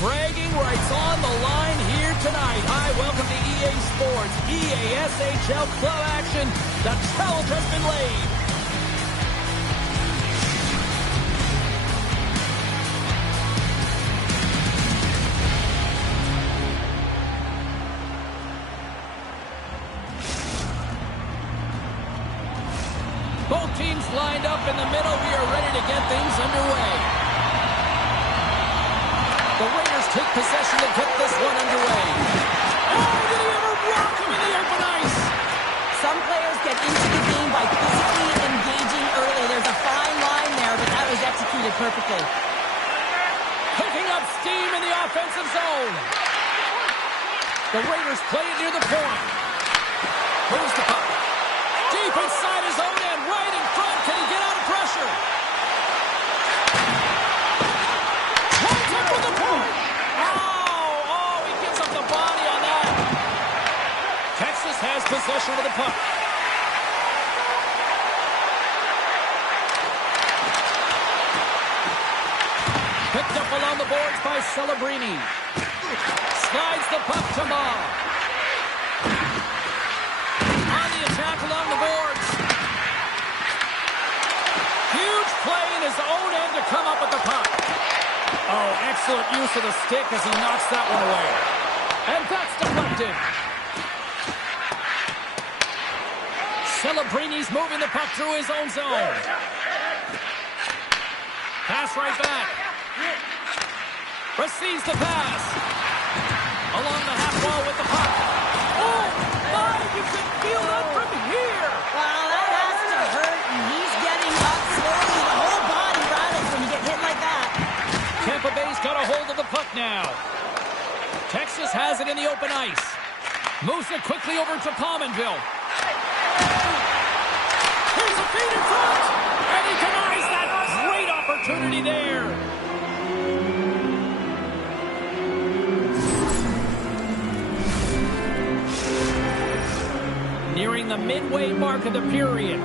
Bragging rights on the line here tonight. Hi, welcome to EA Sports, EA SHL club action. The challenge has been laid. Both teams lined up in the middle. We are ready to get things underway. possession to get this one underway. Oh, did he ever rock him in the open ice? Some players get into the game by physically engaging early. There's a fine line there, but that was executed perfectly. Picking up steam in the offensive zone. The Raiders play it near the point. Moves the puck. Deep inside his own end, right in front. Can he get out of pressure? Runs up with the point. Oh, he gets up the body on that. Texas has possession of the puck. Picked up along the boards by Celebrini. Slides the puck to Ma. On the attack along the boards. Huge play in his own end to come up with the puck. Oh, excellent use of the stick as he knocks that one away. And that's deflected. Celebrini's moving the puck through his own zone. Pass right back. Receives the pass. Along the half wall with the puck. Oh, my, you can feel that from here. Wow, that has to hurt, and he's getting up slowly. The whole body rattles when you get hit like that. Tampa Bay's got a hold of the puck now. Texas has it in the open ice. Moves it quickly over to Pominville. Here's a feed in front. And he denies that great opportunity there. Nearing the midway mark of the period.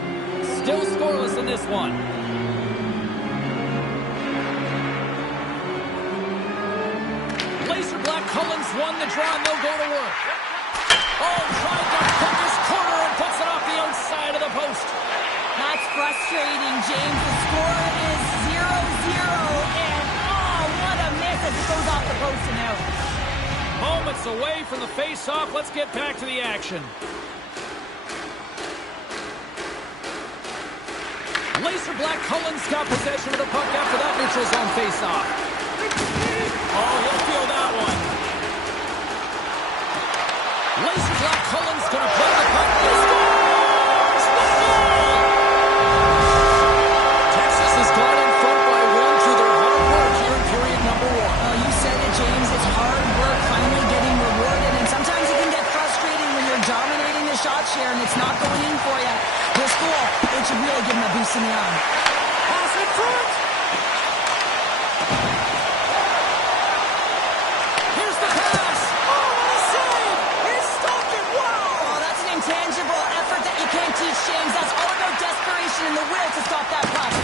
Still scoreless in this one. Laser Black Cullens won the draw and they'll go to work. Oh, tried to put this corner and puts it off the outside of the post. That's frustrating, James. The score is 0-0, and oh, what a miss as it goes off the post and out. Moments away from the face-off. Let's get back to the action. Laser Black Cullens got possession of the puck after that neutral zone face-off. Oh, he'll feel that one. Laser Black Cullens going to play the puck. He scores! Texas has gone in front by one through their hard work here in period number one. Well, you said it, James. It's hard work finally getting rewarded, and sometimes it can get frustrating when you're dominating the shot share and it's not going in for you. This goal, it should really give him a boost in the arm. Pass in front! Here's the pass! Oh, what a save! He stopped it! Wow! Oh, that's an intangible effort that you can't teach, James. That's all about desperation and the will to stop that puck.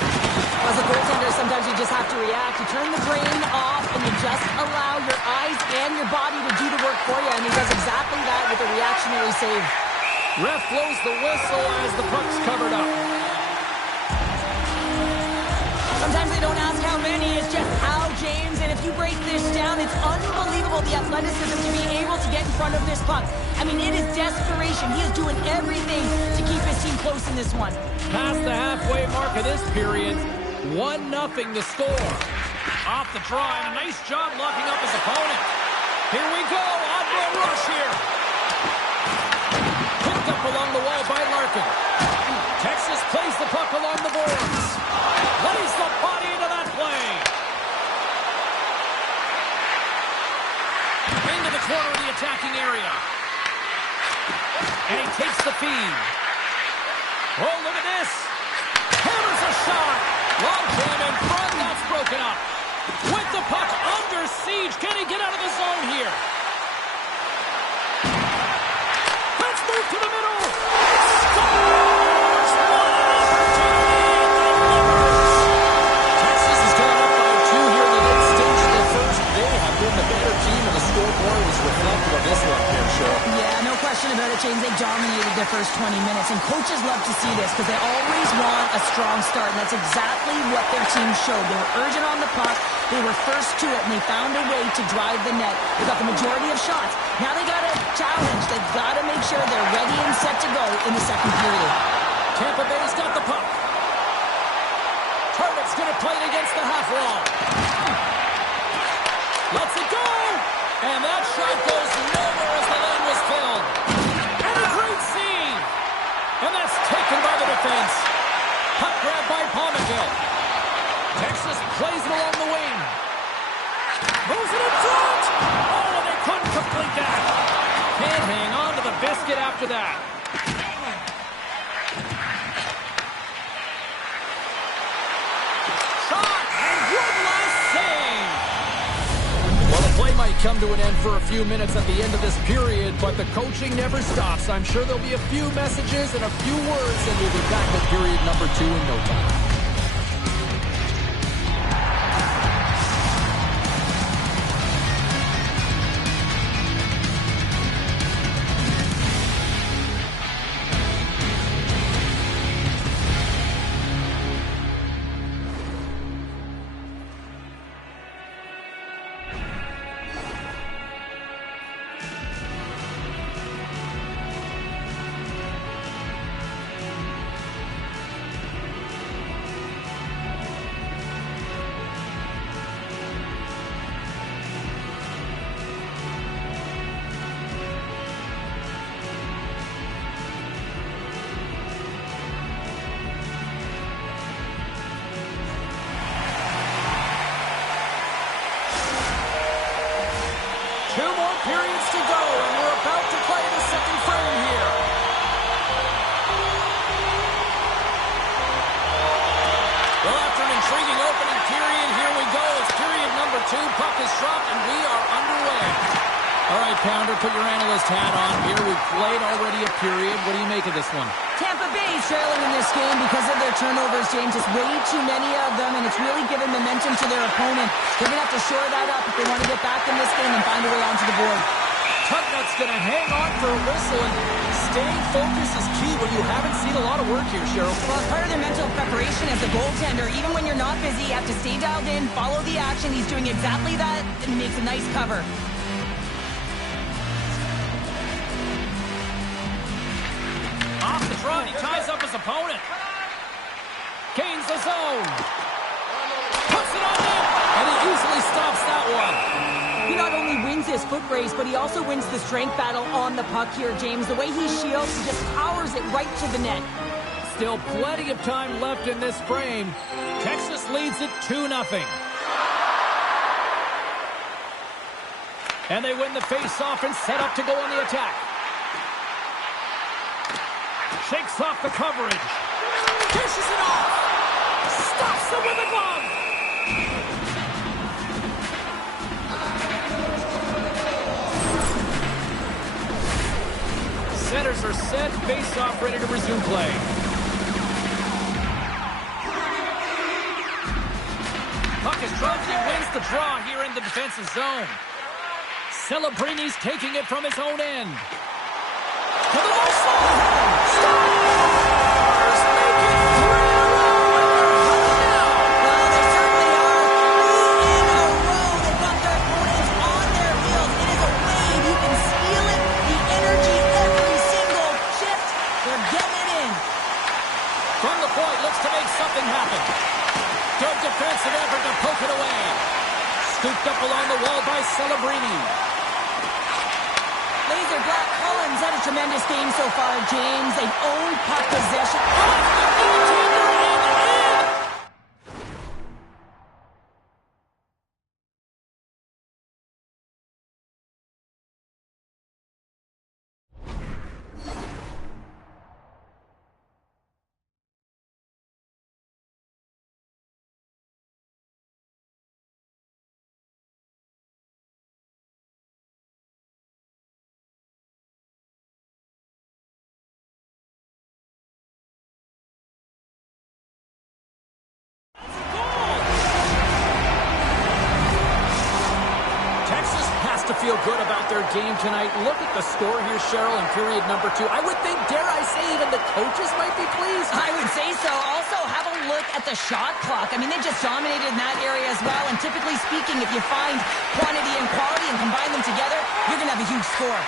As a goaltender, sometimes you just have to react. You turn the brain off and you just allow your eyes and your body to do the work for you, and he does exactly that with a reactionary save. Ref blows the whistle as the puck's covered up. Sometimes they don't ask how many, it's just how, James. And if you break this down, it's unbelievable the athleticism to be able to get in front of this puck. I mean, it is desperation. He is doing everything to keep his team close in this one. Past the halfway mark of this period, 1-0 the score. Off the draw, and a nice job locking up his opponent. Here we go, Admiral Rush here. Up along the wall by Larkin. Texas plays the puck along the boards. Lays the body into that play. Into the corner of the attacking area. And he takes the feed. Oh, look at this. Hammers a shot. Long jam in front. That's broken up. With the puck under siege. Can he get out of the zone here? Move to the middle. Scores! What an opportunity and delivers. Texas has gone up by 2 here in the mid stage of the first. They have been the better team, and the scoreboard was reflective of this one here, Cheryl. Yeah, no question about it, James. They dominated their first 20 minutes, and coaches love to see this because they always want a strong start, and that's exactly what their team showed. They were urgent on the puck. They were first to it, and they found a way to drive the net. They got the majority of shots. Now they got a challenge. They've got to make sure they're ready and set to go in the second period. Tampa Bay's got the puck. Target's going to play it against the half wall. Lets it go! And that shot goes nowhere as the lane was filled. And a great save! And that's taken by the defense. Puck grab by Palmerville. Texas plays it along the wing. Moves it in front! Oh, and they couldn't complete that. Can't hang on to the biscuit after that. Shot! And one last save! Well, the play might come to an end for a few minutes at the end of this period, but the coaching never stops. I'm sure there'll be a few messages and a few words, and we'll be back with period number 2 in no time. Periods to go, and we're about to play the second frame here. Well, after an intriguing opening period, here we go. It's period number 2. Puck is dropped, and we are underway. All right, Pounder, put your analyst hat on here. We've played already a period. What do you make of this one? Tampa Bay is trailing in this game because of their turnovers, James. Just way too many of them, and it's really given momentum to their opponent. They're going to have to shore that up if they want to get back in this game and find a way onto the board. Tugnutt's going to hang on for a whistle, and staying focused is key when you haven't seen a lot of work here, Cheryl. Well, it's part of their mental preparation as a goaltender. Even when you're not busy, you have to stay dialed in, follow the action. He's doing exactly that, and he makes a nice cover. Off the draw, he ties up his opponent. Gains the zone. Puts it on net, and he easily stops that one. He not only wins his foot race, but he also wins the strength battle on the puck here, James. The way he shields, he just powers it right to the net. Still plenty of time left in this frame. Texas leads it 2-0. And they win the face-off and set up to go on the attack. Shakes off the coverage. Dishes it off. Stops it with a glove. Centers are set. Face-off ready to resume play. Puck is dropped. He wins the draw here in the defensive zone. Celebrini's taking it from his own end. To the low side. Stars make it 3 in a row, and they're hot now. Well, they certainly are. 3 in a row. They've got their opponents on their heels. It is a wave. You can feel it. The energy every single shift. They're getting it in. From the point, looks to make something happen. Good defensive effort to poke it away. Scooped up along the wall by Celebrini. Laser Black Collins had a tremendous game so far, James. They've owned puck possession. Feel good about their game tonight. Look at the score here, Cheryl, in period number 2. I would think, dare I say, even the coaches might be pleased. I would say so. Also, have a look at the shot clock. I mean, they just dominated in that area as well. And typically speaking, if you find quantity and quality and combine them together, you're going to have a huge score.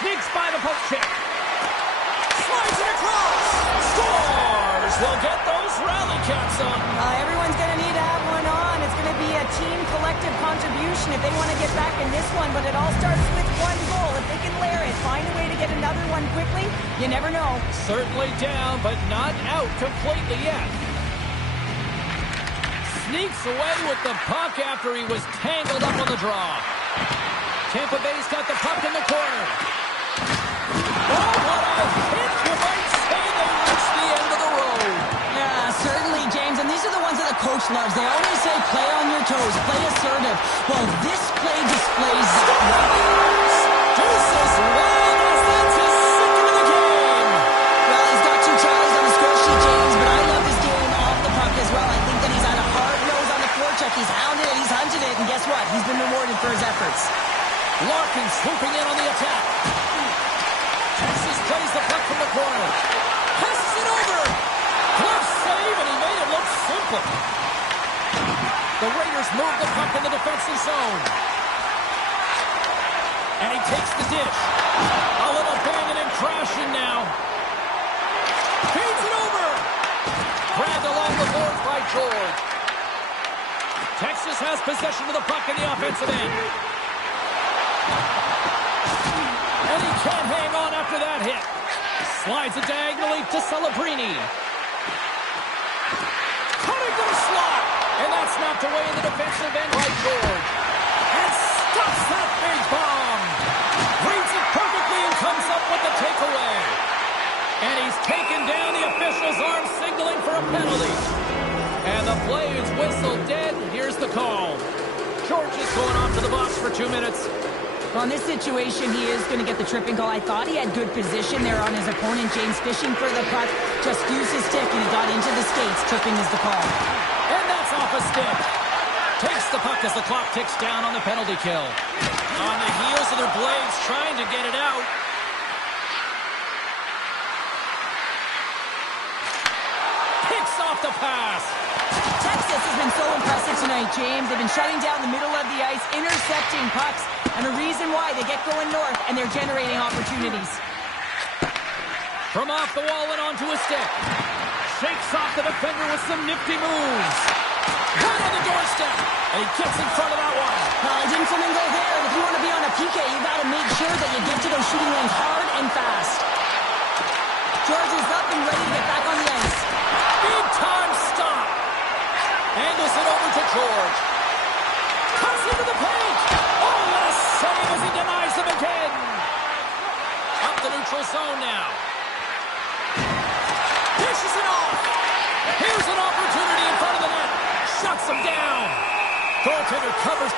Sneaks by the poke check. Slides it across. Scores! We'll get those rally caps on. Everyone's going to need to have one on. It's going to be be a team collective contribution if they want to get back in this one, but it all starts with one goal. If they can layer it, find a way to get another one quickly, you never know. Certainly down, but not out completely yet. Sneaks away with the puck after he was tangled up on the draw. Tampa Bay's got the puck in the corner. Oh, what a hit! You might say they reached the end of the road. Yeah, certainly, James, and these are the ones that the coach loves. They always say play on your toes, play assertive. Well, this play displays that right. Deuces wild as that's his second of the game. Well, he's got 2 tries on the score sheet, James, but I love his game off the puck as well. I think that he's had a hard nose on the forecheck. He's hounded it, he's hunted it, and guess what? He's been rewarded for his efforts. Larkin swooping in on the attack. Texas plays the puck from the corner. Passes it over. Glove save, and he made it look simple. The Raiders move the puck in the defensive zone. And he takes the dish. A little banging and crashing now. Feeds it over. Grabbed along the boards by George. Texas has possession of the puck in the offensive end. And he can't hang on after that hit. Slides it diagonally to Celebrini. Cutting to the slot. And that's knocked away in the defensive end by George. And stops that big bomb. Reads it perfectly and comes up with the takeaway. And he's taken down the official's arm, signaling for a penalty. And the play is whistled dead. Here's the call. George is going off to the box for 2 minutes. Well, in this situation, he is going to get the tripping call. I thought he had good position there on his opponent. James fishing for the puck, just used his stick, and he got into the skates. Tripping is the call. And that's off a stick. Takes the puck as the clock ticks down on the penalty kill. On the heels of their blades, trying to get it out. Picks off the pass. Texas has been so impressive tonight, James. They've been shutting down the middle of the ice, intercepting pucks, and the reason why they get going north, and they're generating opportunities. From off the wall and onto a stick. Shakes off the defender with some nifty moves. Right on the doorstep, and he gets in front of that one. Well, he didn't flamingo there, and if you want to be on a PK, you got to make sure that you get to those shooting lanes hard and fast. George is up and ready to get back on the ice. Big time stop. Angles it over to George. Cuts into the paint. Oh, what a save as he denies them again. Up the neutral zone now. Dishes it off. Here's an opportunity in front of the net. Shuts him down. Goaltender covers.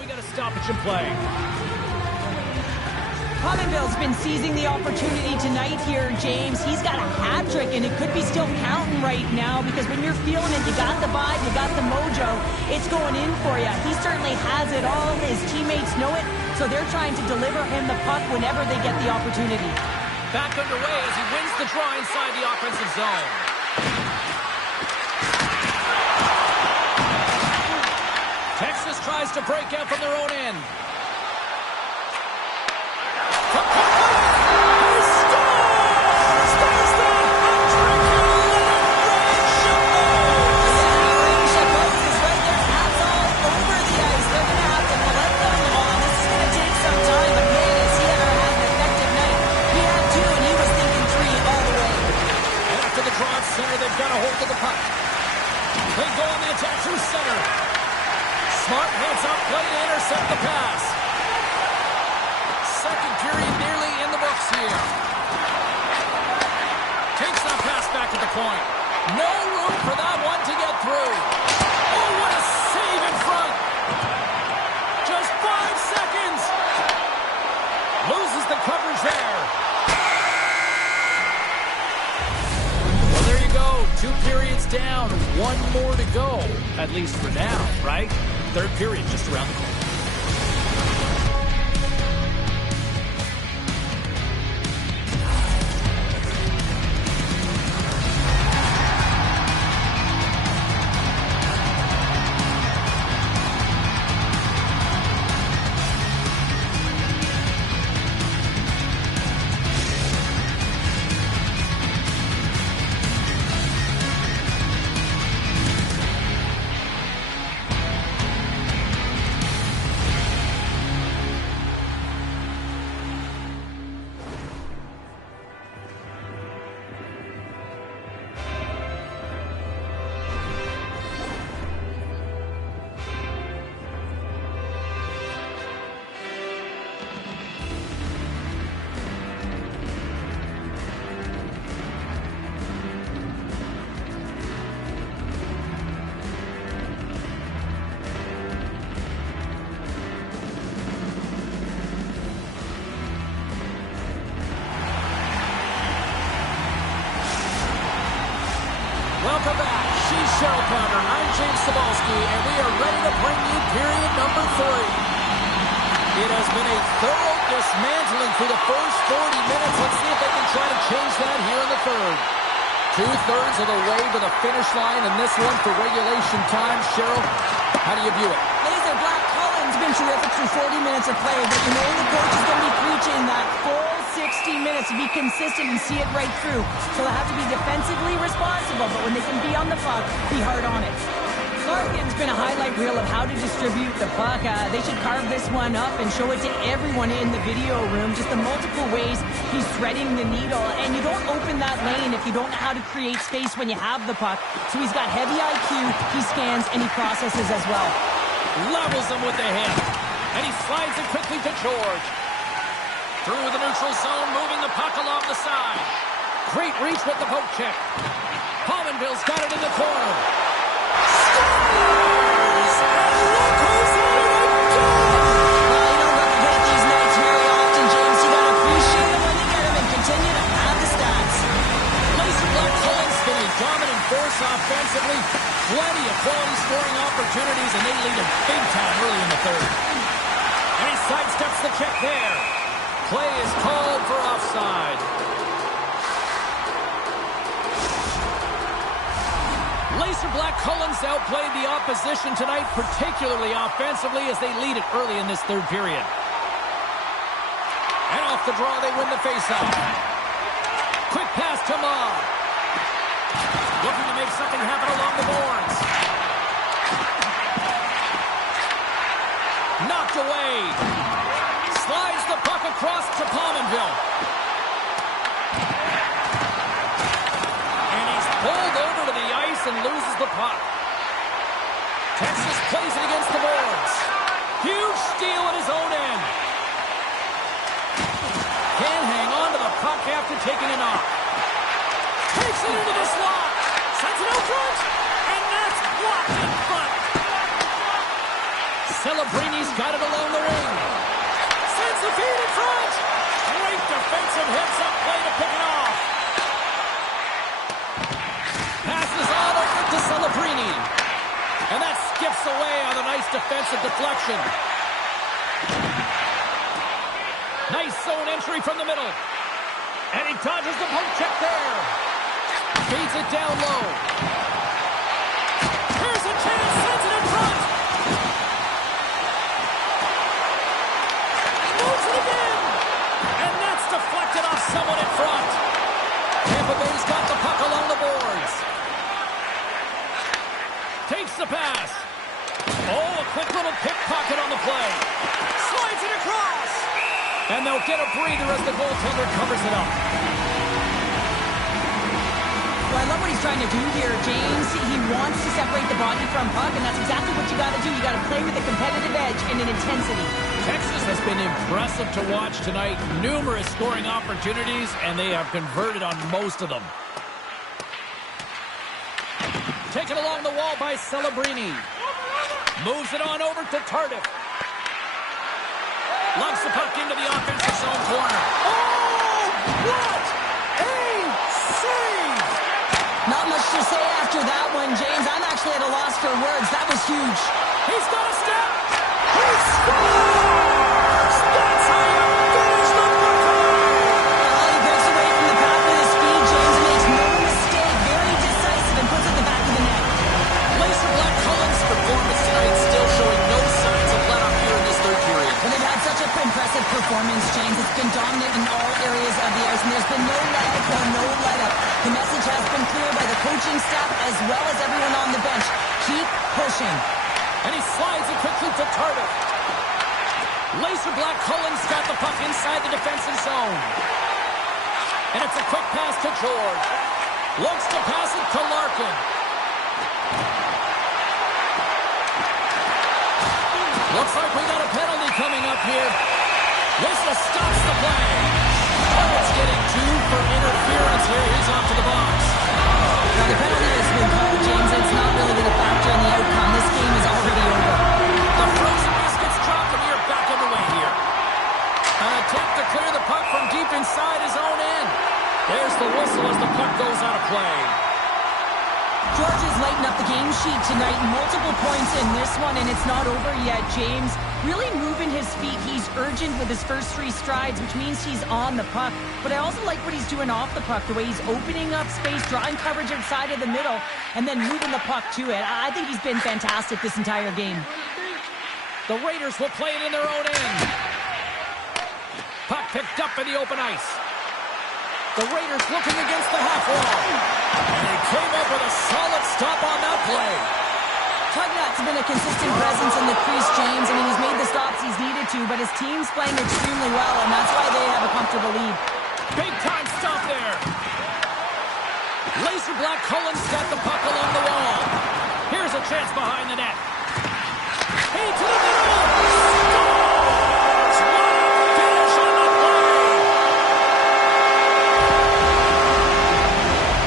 We got a stoppage in play. Pominville's been seizing the opportunity tonight here, James. He's got a hat trick, and it could be still counting right now because when you're feeling it, you got the vibe, you got the mojo. It's going in for you. He certainly has it all. His teammates know it, so they're trying to deliver him the puck whenever they get the opportunity. Back underway as he wins the draw inside the offensive zone. Texas tries to break out from their own end. From he scores! There's the hat-trick Ryan Chabot is right there. Hats all over the ice. They're going to have to collect them all. This is going to take some time, but man, has he ever had an effective night. He had 2, and he was thinking 3 all the way. And after the draw at center, they've got a hold of the puck. They go on the attack through center. Smart heads up play to intercept the pass. Second period nearly in the books here. Takes that pass back at the point. No room for that one to get through. Oh, what a save in front. Just 5 seconds. Loses the coverage there. Well, there you go. 2 periods leads down. One more to go, at least for now, right? Third period just around the corner. Welcome back. She's Cheryl Pounder. I'm James Cebulski, and we are ready to bring you period number 3. It has been a thorough dismantling through the first 40 minutes. Let's see if they can try to change that here in the third. 2/3 of the way to the finish line, and this one for regulation time. Cheryl, how do you view it? Laser Black Cullen's been terrific through 40 minutes of play, but you know the coach is going to be preaching that full 60 minutes to be consistent and see it right through. So they have to be defensively responsible, but when they can be on the puck, be hard on it. Larkin's been a highlight reel of how to distribute the puck. They should carve this one up and show it to everyone in the video room, just the multiple ways he's threading the needle. And you don't open that lane if you don't know how to create space when you have the puck. So he's got heavy IQ, he scans, and he processes as well. Levels him with the hit, and he slides it quickly to George. Through the neutral zone, moving the puck along the side. Great reach with the poke check. Pominville's got it in the corner. Scores! And look who's in it again! Well, you don't get these nights very often, James. You gotta appreciate them when you get them and continue to have the stats. Laser Black Cullen's been a dominant force offensively. Plenty of quality scoring opportunities, and they lead it big time early in the third. And he sidesteps the check there. Play is called for offside. Laser Black Cullen's outplayed the opposition tonight, particularly offensively, as they lead it early in this third period. And off the draw, they win the faceoff. Quick pass to Ma. Looking to make something happen along the boards. Knocked away. Slides the puck across to Pominville. And he's pulled over to the ice and loses the puck. Texas plays it against the boards. Huge steal at his own end. Can't hang on to the puck after taking a knock. Takes it into the slot. Sends it out front. And that's blocked in front. Celebrini's got it along the ring. Sends the feed in front. Great defensive heads-up play to pick it off. Passes all over to Celebrini. And that skips away on a nice defensive deflection. Nice zone entry from the middle. And he dodges the poke check there. Feeds it down low. Here's a chance. Sends it in front. Moves it again. And that's deflected off someone in front. Tampa Bay's got the puck along the boards. Takes the pass. Oh, a quick little pickpocket on the play. Slides it across. And they'll get a breather as the goaltender covers it up. Well, I love what he's trying to do here, James. He wants to separate the body from puck, and that's exactly what you got to do. You got to play with a competitive edge and an intensity. Texas has been impressive to watch tonight. Numerous scoring opportunities, and they have converted on most of them. Taken along the wall by Celebrini. Moves it on over to Tardif. Lugs the puck into the offensive zone corner. Oh, what a save! Not much to say after that one, James? I'm actually at a loss for words. That was huge. He's got a step. He scores! That's how you finish the bucket! Well, he breaks away from the path with his speed, James, and makes no mistake. Very decisive and puts it in the back of the net. Laser Black Cullen's performance tonight still showing no signs of let up here in this third period. Well, they've had such an impressive performance, James. It's been dominant in all areas of the ice, and there's been no lag or no let-up. The message has been clear by the coaching staff as well as everyone on the bench. Keep pushing. And he slides it quickly to Tardif. Laser Black Cullen's got the puck inside the defensive zone. And it's a quick pass to George. Looks to pass it to Larkin. Looks like we got a penalty coming up here. Whistle stops the play. Target's getting 2 for interference here. He's off to the box. Now, the penalty has been called, James. It's not really going to factor in the outcome. This game is already over. The frozen biscuits dropped and we're back underway here. An attempt to clear the puck from deep inside his own end. There's the whistle as the puck goes out of play. George has lightened up the game sheet tonight. Multiple points in this one, and it's not over yet, James. Really moving his feet. He's urgent with his first 3 strides, which means he's on the puck. But I also like what he's doing off the puck, the way he's opening up space, drawing coverage outside of the middle, and then moving the puck to it. I think he's been fantastic this entire game. The Raiders will play it in their own end. Puck picked up in the open ice. The Raiders looking against the half wall. And he came up with a solid stop on that play. Tugnut's been a consistent presence in the crease, James. I mean, he's made the stops he's needed to, but his team's playing extremely well, and that's why they have a comfortable lead. Big time stop there. Laser Black Cullen's got the puck along the wall. Here's a chance behind the net. Hey, to the middle. Scores! What a finish on the play.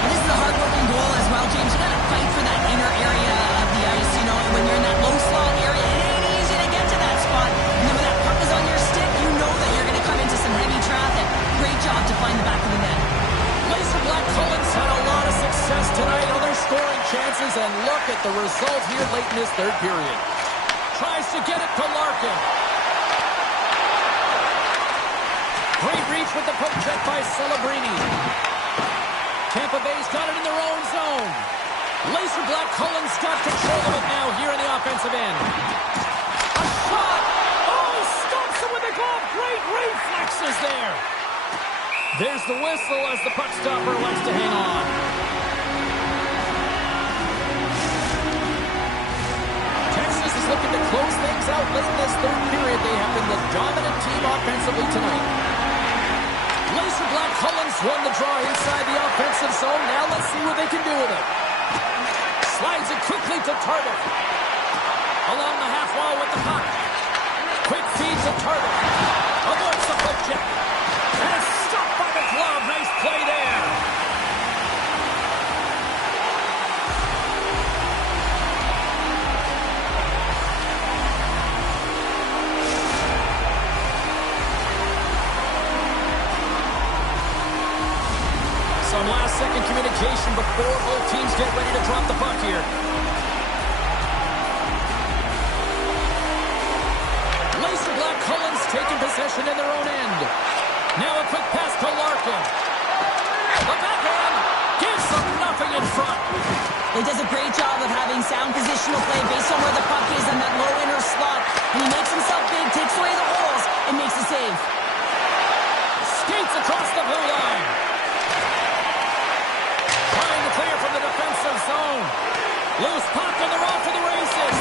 And this is a hard-working goal as well, James. You got to fight for that inner area of the ice. You know, when you're in that low slot area, it ain't easy to get to that spot. And then when that puck is on your stick, you know that you're going to come into some heavy traffic. Great job to find the back of the net. Laser Black Cullen's had a lot of success tonight on their scoring chances, and look at the result here late in this third period. Tries to get it to Larkin. Great reach with the poke check by Celebrini. Tampa Bay's got it in their own zone. Laser Black Cullen's got control of it now here in the offensive end. A shot! Oh, stops him with a glove. Great reflexes there. There's the whistle as the puck stopper likes to hang on. Texas is looking to close things out late in this third period. They have been the dominant team offensively tonight. Laser Black Cullen's won the draw inside the offensive zone. Now let's see what they can do with it. Slides it quickly to Tardif. Along the half wall with the puck. Quick feed to Tardif. Avoids the poke check. And it's stopped by the glove. Nice play there. Some last-second communication before both teams get ready to drop the puck here. Laser Black Cullen's taking possession in their own end. Now a quick pass to Larkin. The backhand gives them nothing in front. He does a great job of having sound positional play based on where the puck is in that low inner slot. And he makes himself big, takes away the holes, and makes a save. Skates across the blue line. Trying to clear from the defensive zone. Loose puck and they're off to the races.